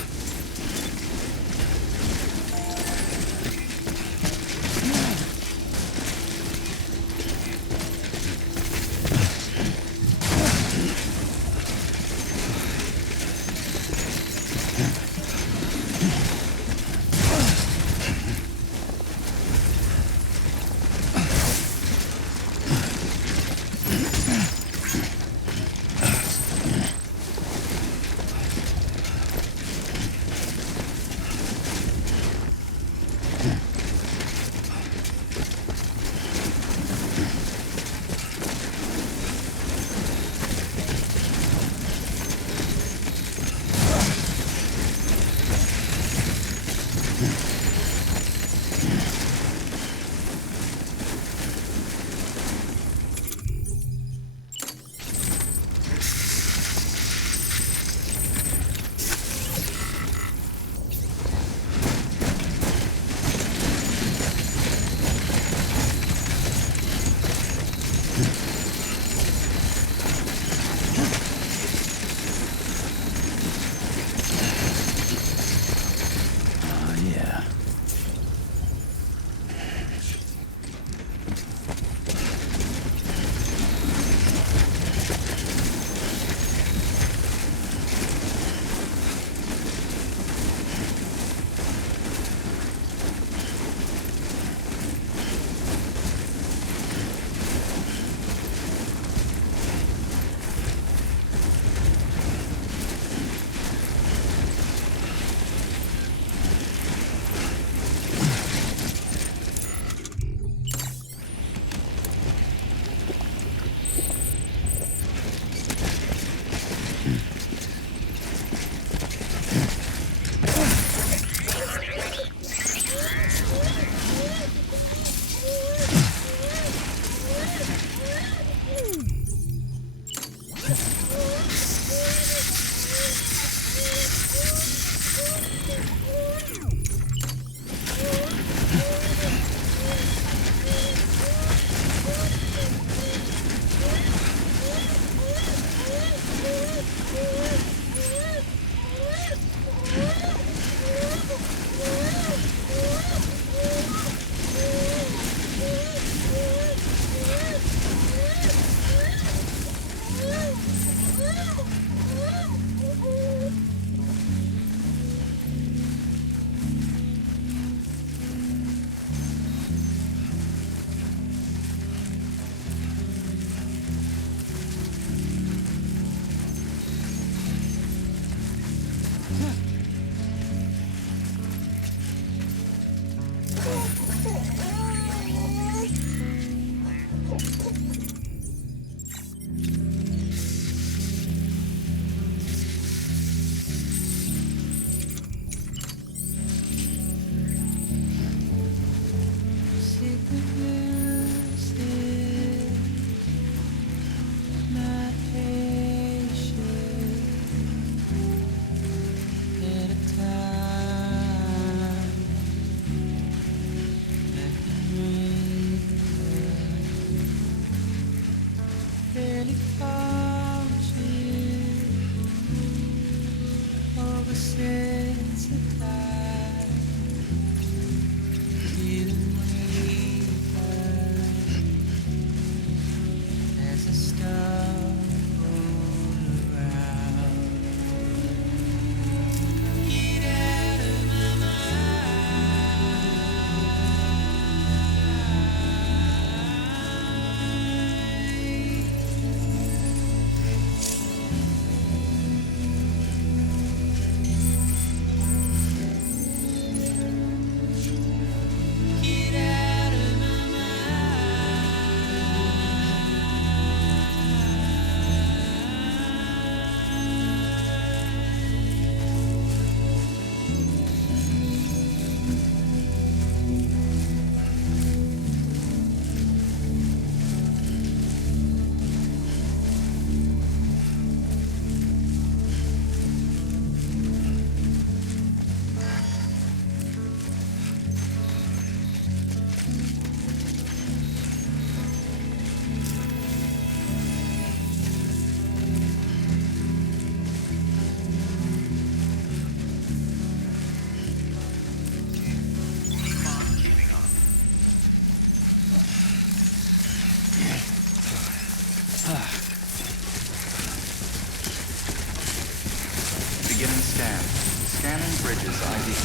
Beginning scan. Scanning bridges ID.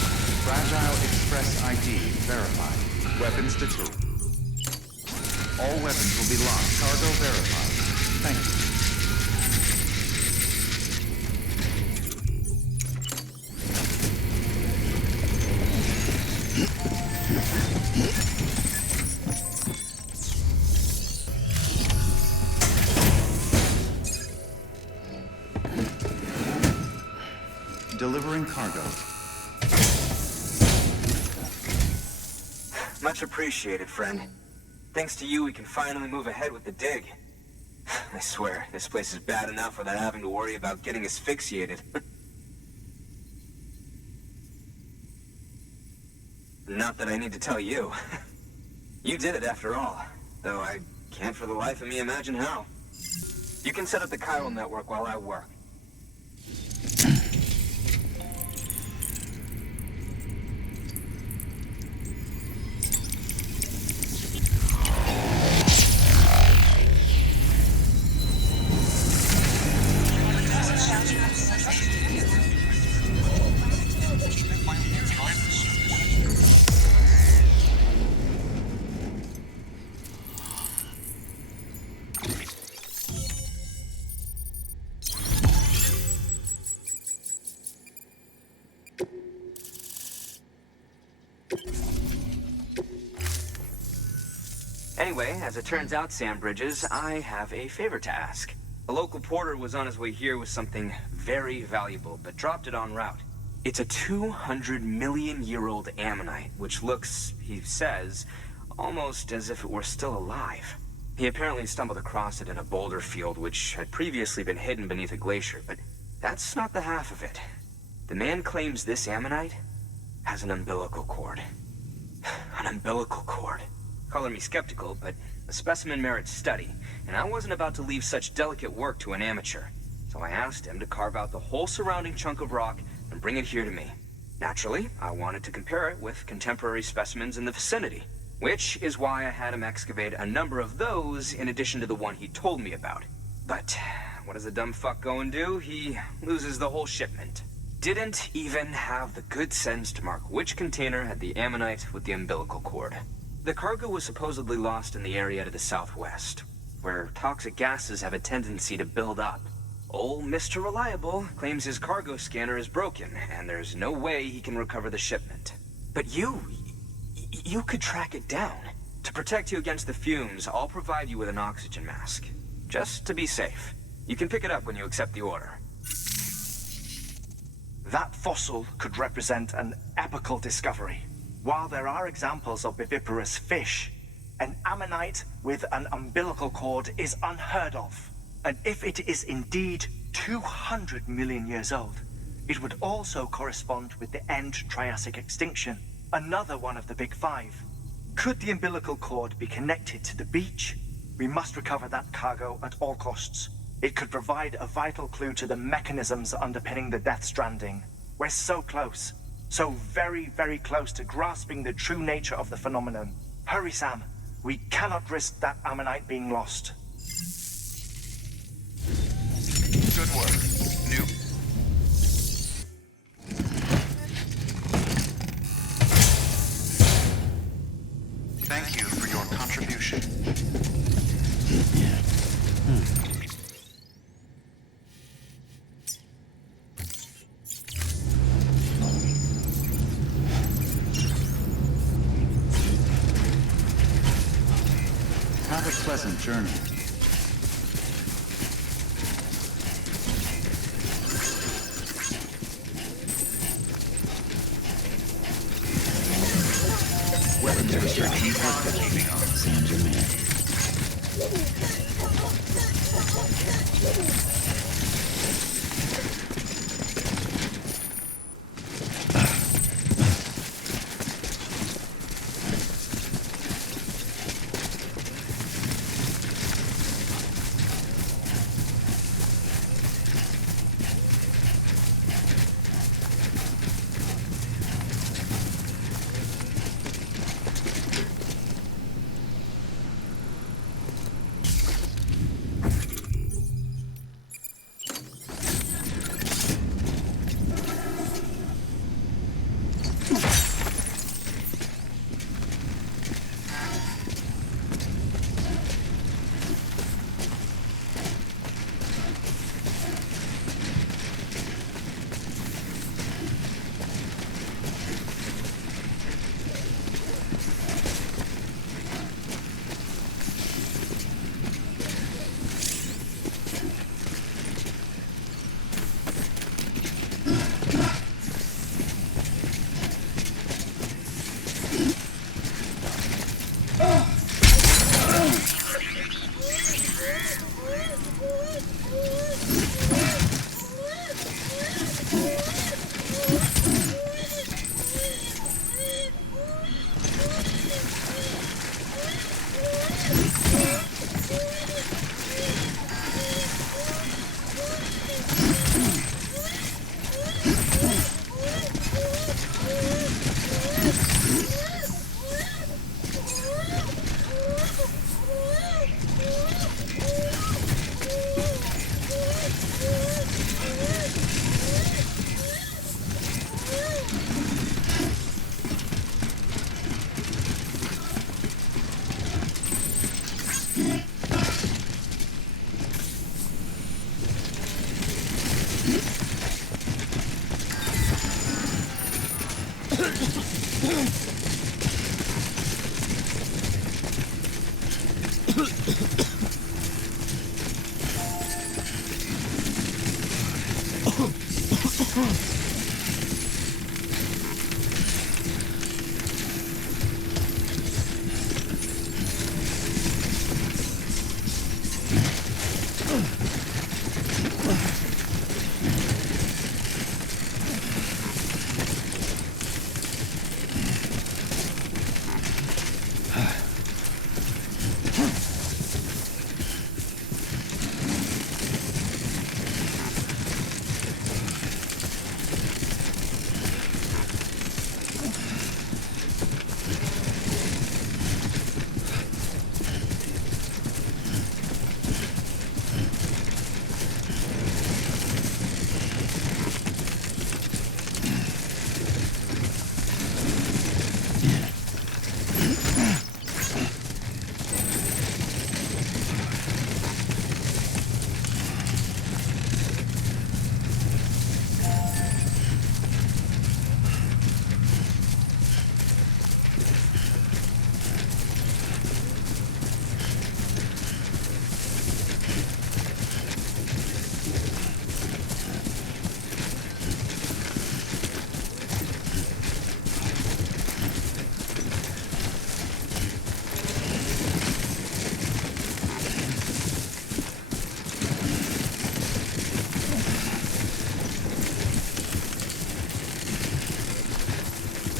Fragile Express ID verified. Weapons to tool. All weapons will be locked. Cargo verified. Thank you. Delivering cargo. Much appreciated, friend. Thanks to you, we can finally move ahead with the dig. I swear, this place is bad enough without having to worry about getting asphyxiated. Not that I need to tell you. You did it after all, though I can't for the life of me imagine how. You can set up the Chiral Network while I work. Anyway, as it turns out, Sam Bridges, I have a favor to ask. A local porter was on his way here with something very valuable, but dropped it en route. It's a 200-million-year-old ammonite, which looks, he says, almost as if it were still alive. He apparently stumbled across it in a boulder field which had previously been hidden beneath a glacier, but that's not the half of it. The man claims this ammonite has an umbilical cord. An umbilical cord. Color me skeptical, but the specimen merits study, and I wasn't about to leave such delicate work to an amateur. So I asked him to carve out the whole surrounding chunk of rock and bring it here to me. Naturally, I wanted to compare it with contemporary specimens in the vicinity, which is why I had him excavate a number of those in addition to the one he told me about. But what does the dumb fuck go and do? He loses the whole shipment. Didn't even have the good sense to mark which container had the ammonite with the umbilical cord. The cargo was supposedly lost in the area to the southwest, where toxic gases have a tendency to build up. Old Mr. Reliable claims his cargo scanner is broken, and there's no way he can recover the shipment. But you could track it down. To protect you against the fumes, I'll provide you with an oxygen mask. Just to be safe. You can pick it up when you accept the order. That fossil could represent an epochal discovery. While there are examples of viviparous fish, an ammonite with an umbilical cord is unheard of. And if it is indeed 200 million years old, it would also correspond with the end Triassic extinction, another one of the Big Five. Could the umbilical cord be connected to the beach? We must recover that cargo at all costs. It could provide a vital clue to the mechanisms underpinning the Death Stranding. We're so close. So very, very close to grasping the true nature of the phenomenon. Hurry, Sam. We cannot risk that ammonite being lost. Good work. New. Thank you for your contribution. Have a pleasant journey. Weapons research keep on. Sam's your man.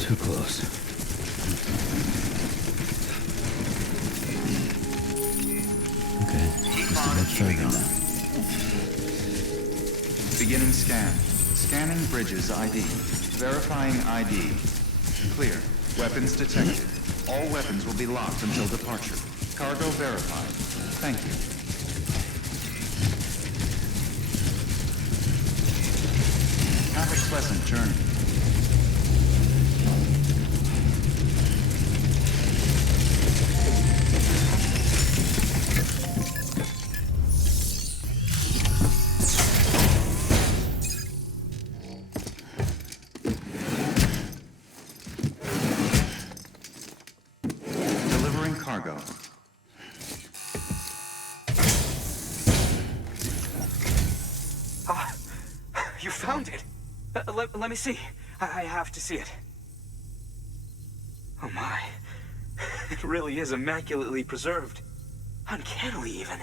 Too close. a bit further now. Beginning scan. Scanning bridges ID. Verifying ID. Clear. Weapons detected. All weapons will be locked until departure. Cargo verified. Thank you. Have a pleasant journey. Delivering cargo. You found it. Let me see. I have to see it. Oh my. It really is immaculately preserved. Uncannily, even.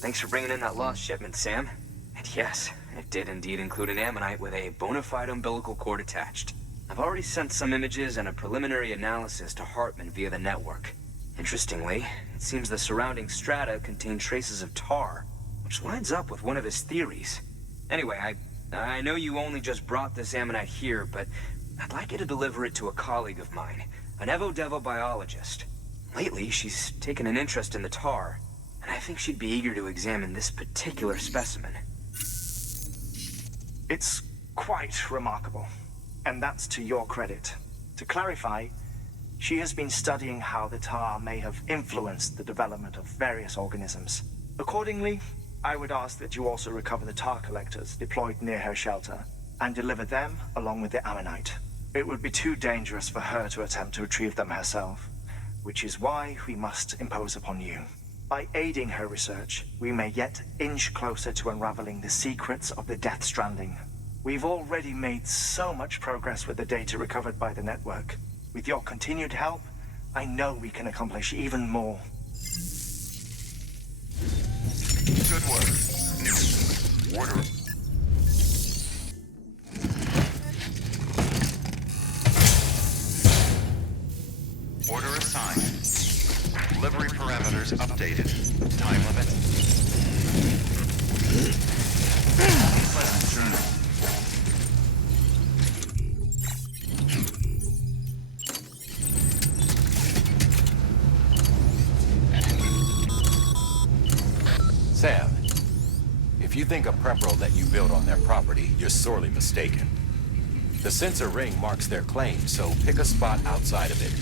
Thanks for bringing in that lost shipment, Sam. And yes, it did indeed include an ammonite with a bona fide umbilical cord attached. I've already sent some images and a preliminary analysis to Hartman via the network. Interestingly, it seems the surrounding strata contain traces of tar, which lines up with one of his theories. Anyway, I know you only just brought this ammonite here, but I'd like you to deliver it to a colleague of mine, an Evo-Devo biologist. Lately, she's taken an interest in the tar, and I think she'd be eager to examine this particular specimen. It's quite remarkable, and that's to your credit. To clarify, she has been studying how the tar may have influenced the development of various organisms. Accordingly, I would ask that you also recover the tar collectors deployed near her shelter and deliver them along with the ammonite. It would be too dangerous for her to attempt to retrieve them herself, which is why we must impose upon you. By aiding her research, we may yet inch closer to unraveling the secrets of the Death Stranding. We've already made so much progress with the data recovered by the network. With your continued help, I know we can accomplish even more. Good work. New order. Order assigned. Delivery parameters updated. Time limit. Pleasant journey. Sam, if you think a prep roll that you built on their property, you're sorely mistaken. The sensor ring marks their claim, so pick a spot outside of it.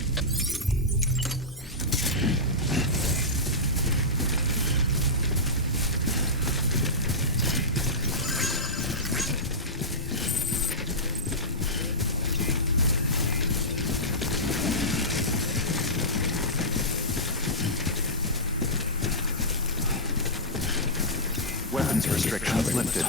Weapons restrictions lifted.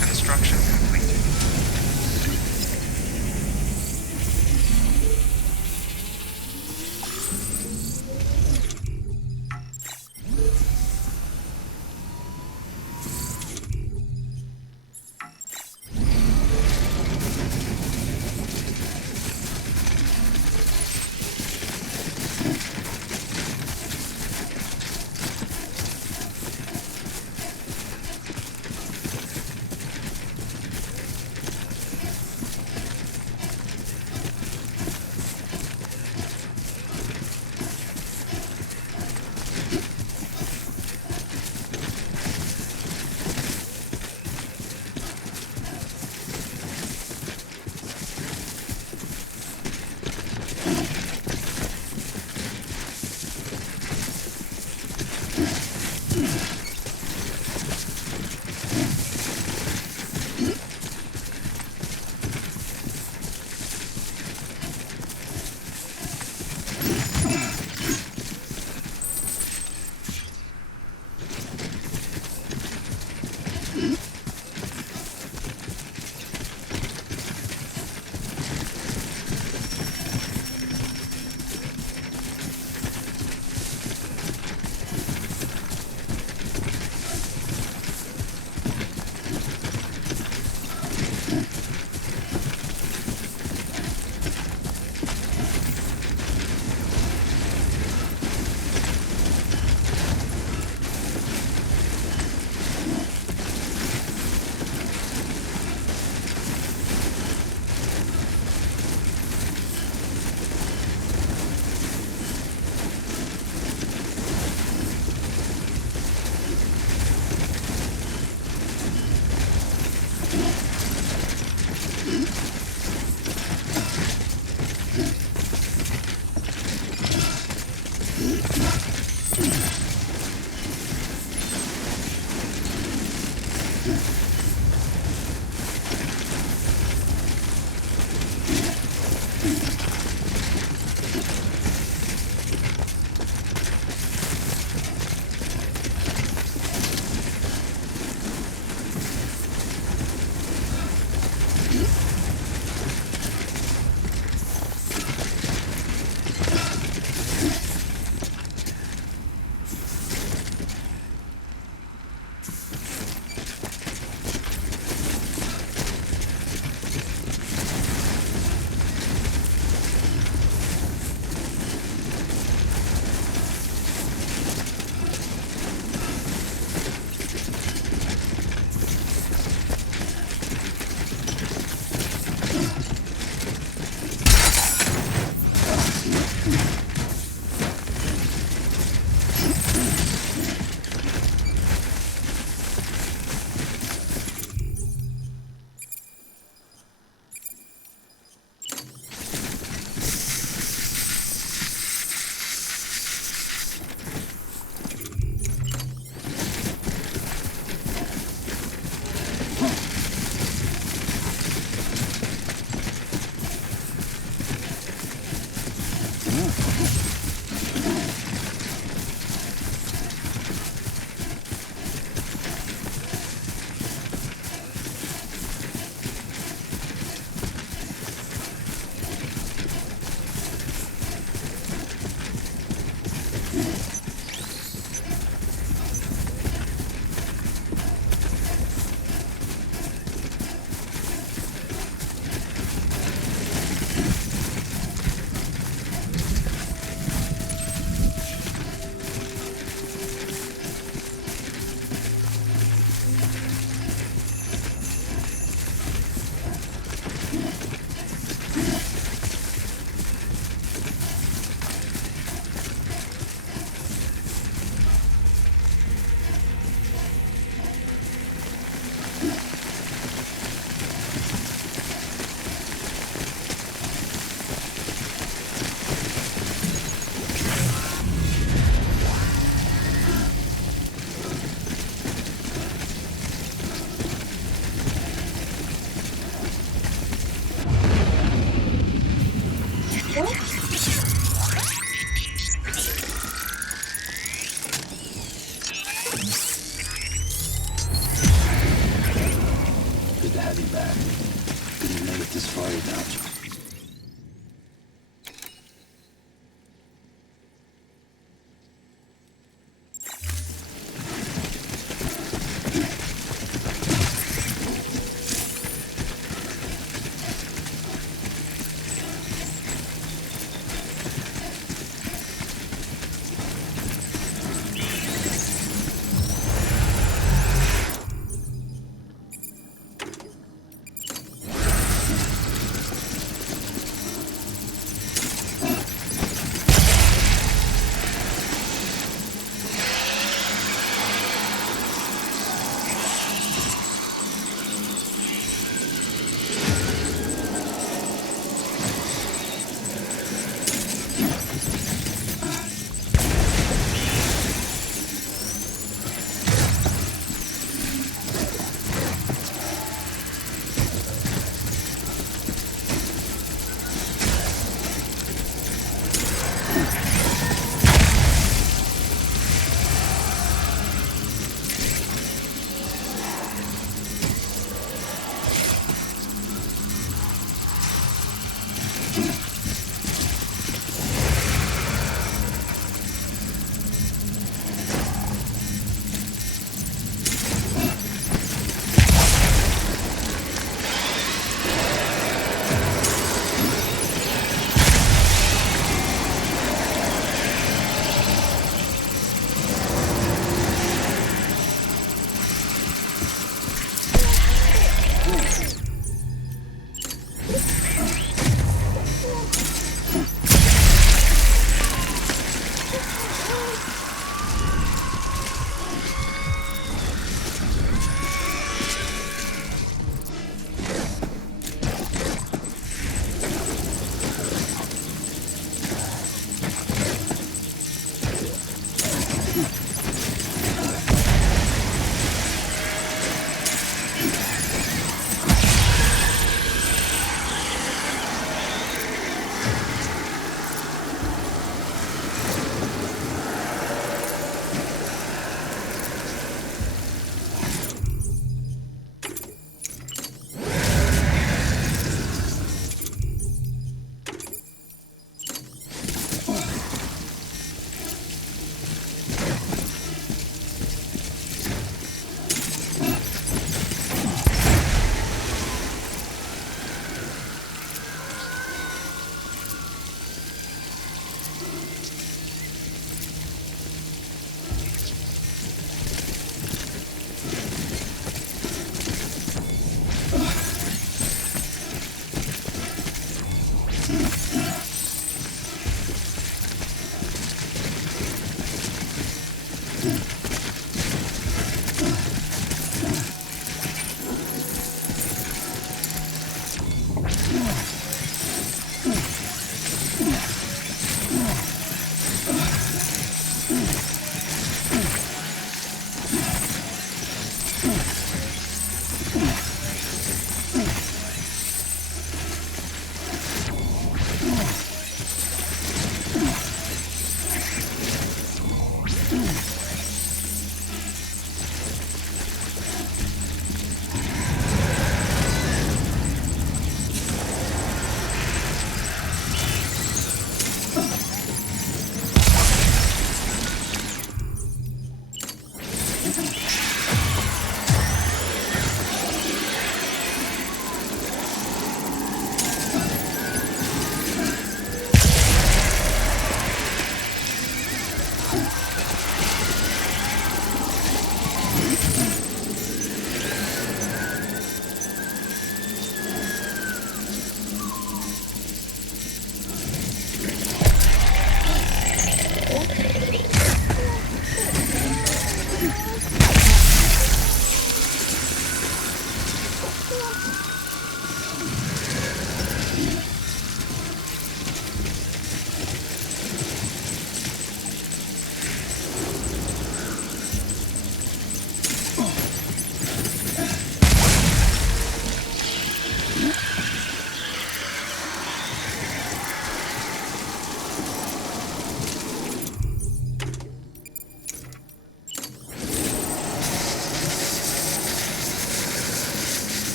Construction complete.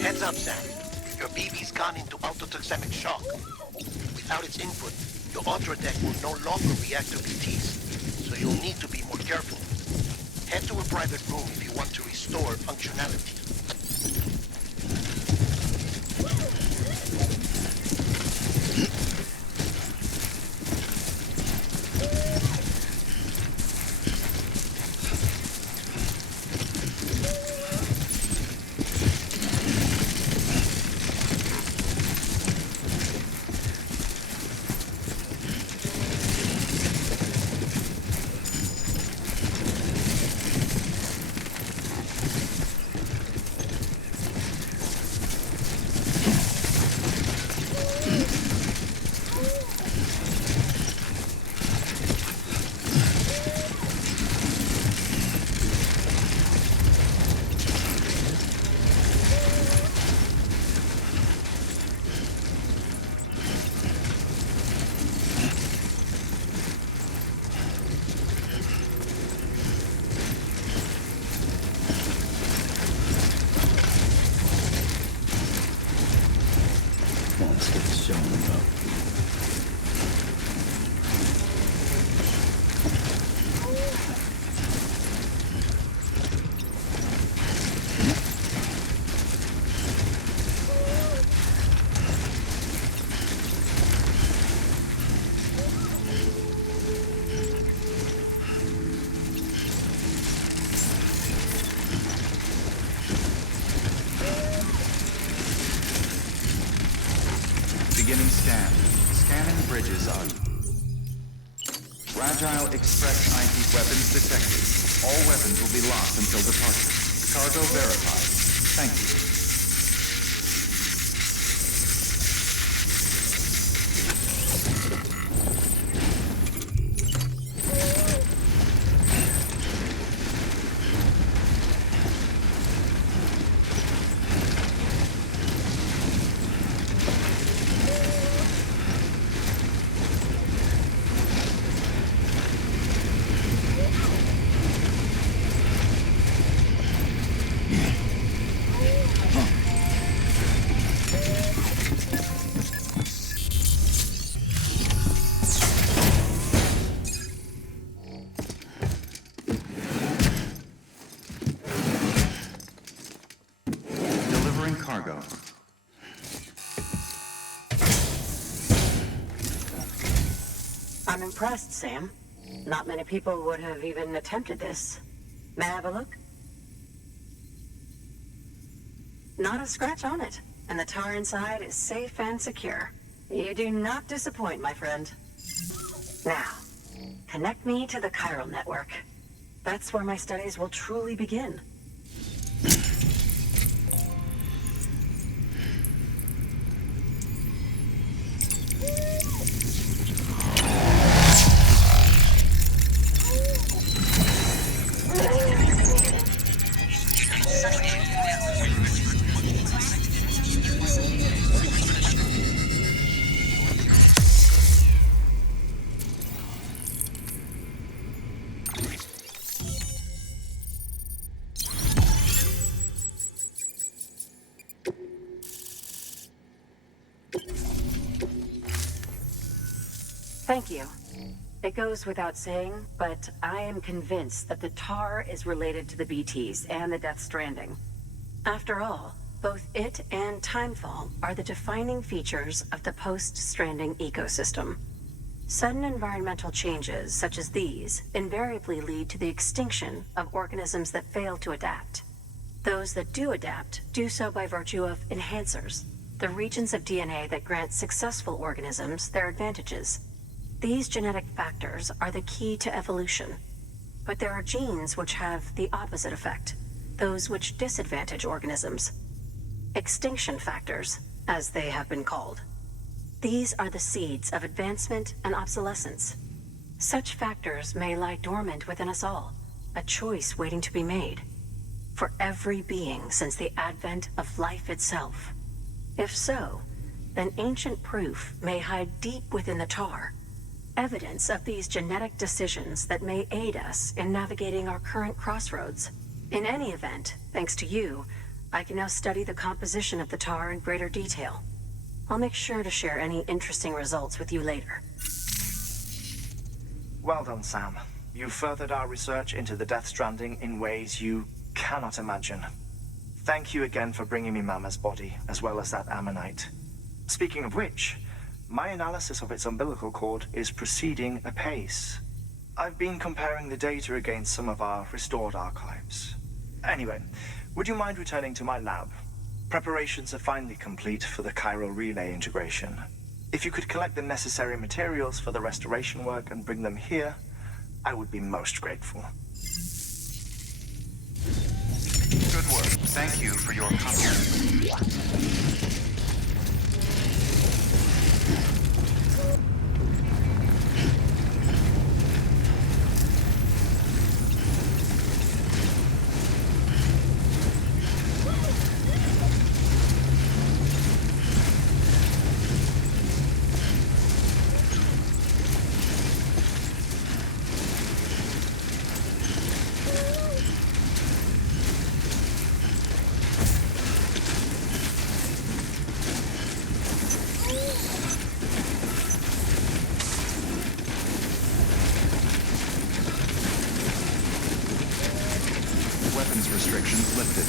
Heads up, Sam. Your BB's gone into autotoxemic shock. Without its input, your Ultra Deck will no longer react to BTs, so you'll need to be more careful. Head to a private room if you want to restore functionality. Beginning scan. Scanning bridges on. Fragile Express IP weapons detected. All weapons will be lost until departure. Cargo verified. Thank you. Cargo. I'm impressed, Sam. Not many people would have even attempted this. May I have a look? Not a scratch on it, and the tar inside is safe and secure. You do not disappoint, my friend. Now, connect me to the Chiral Network. That's where my studies will truly begin. Thank you. It goes without saying, but I am convinced that the tar is related to the BTs and the Death Stranding. After all, Both it and timefall are the defining features of the post-stranding ecosystem. Sudden environmental changes such as these invariably lead to the extinction of organisms that fail to adapt. Those that do adapt do so by virtue of enhancers, the regions of DNA that grant successful organisms their advantages. These genetic factors are the key to evolution. But there are genes which have the opposite effect, those which disadvantage organisms. Extinction factors, as they have been called. These are the seeds of advancement and obsolescence. Such factors may lie dormant within us all, a choice waiting to be made. For every being since the advent of life itself. If so, then ancient proof may hide deep within the tar, evidence of these genetic decisions that may aid us in navigating our current crossroads. In any event, thanks to you, I can now study the composition of the tar in greater detail. I'll make sure to share any interesting results with you later. Well done, Sam. You furthered our research into the Death Stranding in ways you cannot imagine. Thank you again for bringing me Mama's body, as well as that ammonite. Speaking of which, my analysis of its umbilical cord is proceeding apace. I've been comparing the data against some of our restored archives. Anyway, would you mind returning to my lab? Preparations are finally complete for the chiral relay integration. If you could collect the necessary materials for the restoration work and bring them here, I would be most grateful. Good work. Thank you for your compliment. Weapons restrictions lifted.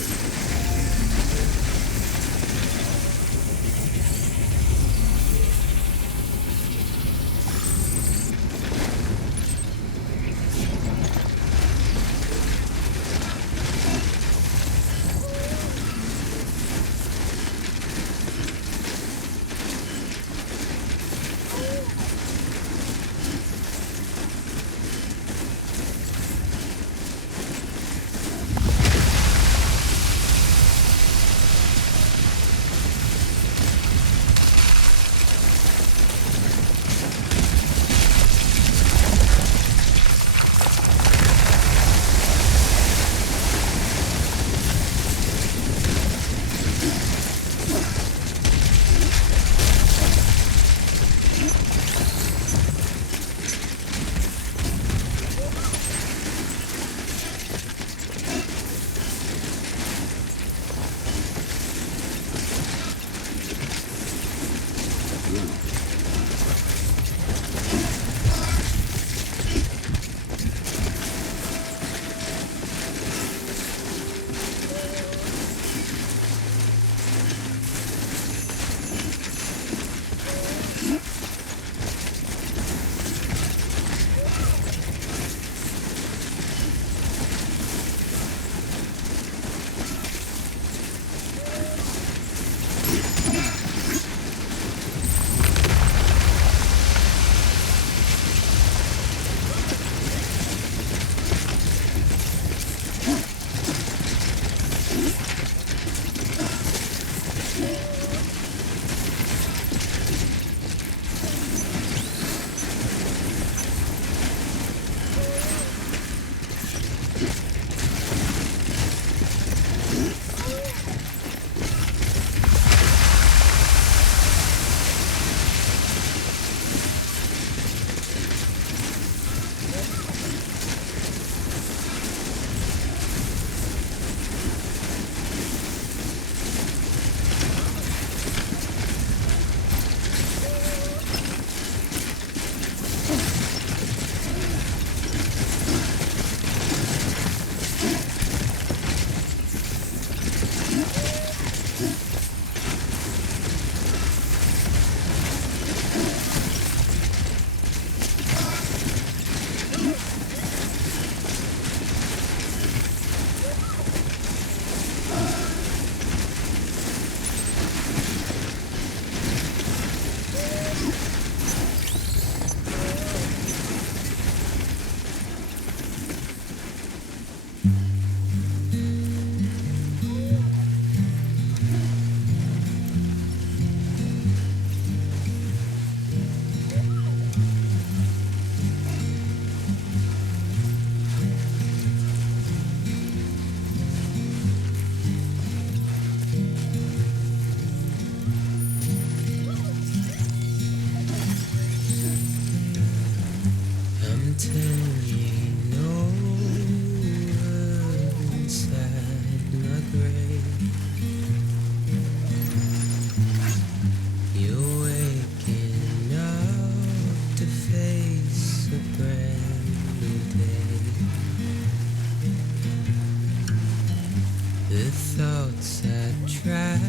The thoughts I tried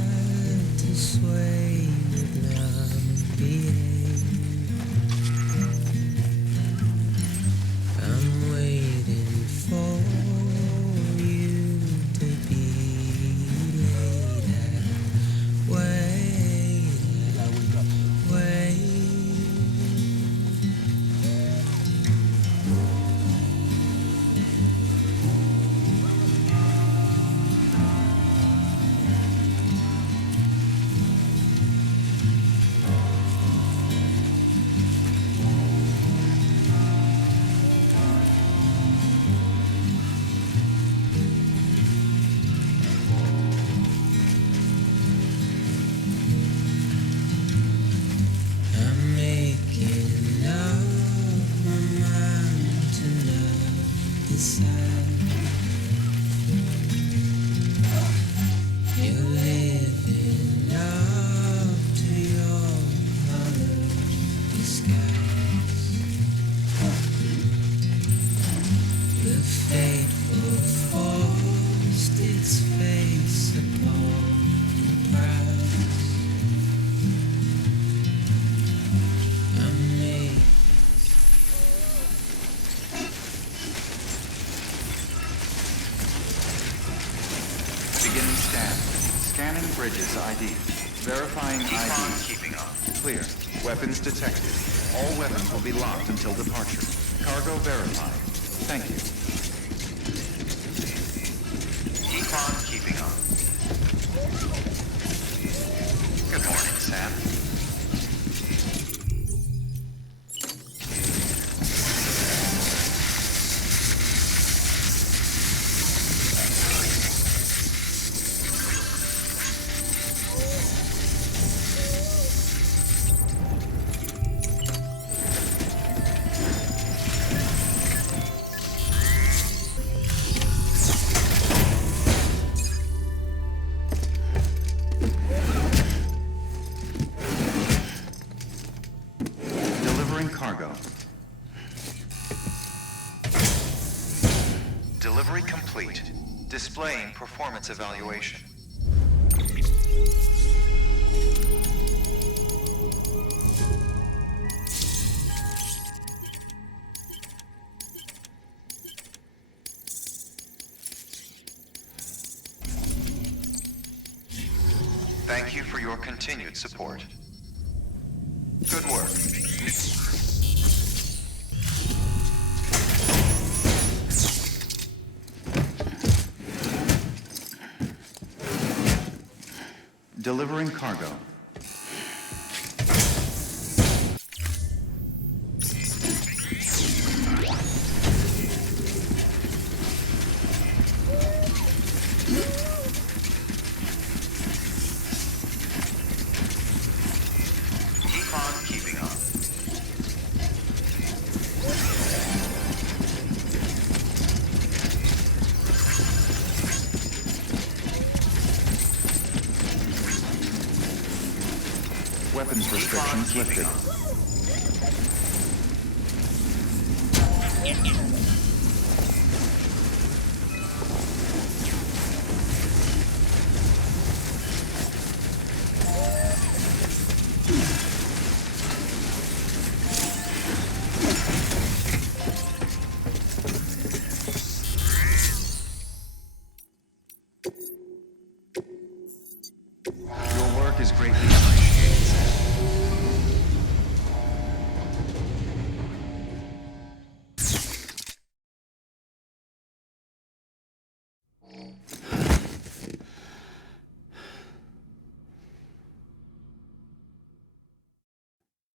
to sway would not behave. I'm waiting for you to be later. Wait. I'm making up my mind to not decide. You're living up to your colored disguise. The fateful forced its face upon the prize. Beginning scan. Scanning bridges ID. Verifying ID. Keeping on. Clear. Weapons detected. All weapons will be locked until departure. Cargo verified. Thank you. Keep on keeping on. Good morning, Sam. Cargo. Delivery complete. Displaying performance evaluation. Thank you for your continued support. Good work. Delivering cargo. Keep on keeping on. Weapons restrictions lifted. Your work is greatly appreciated.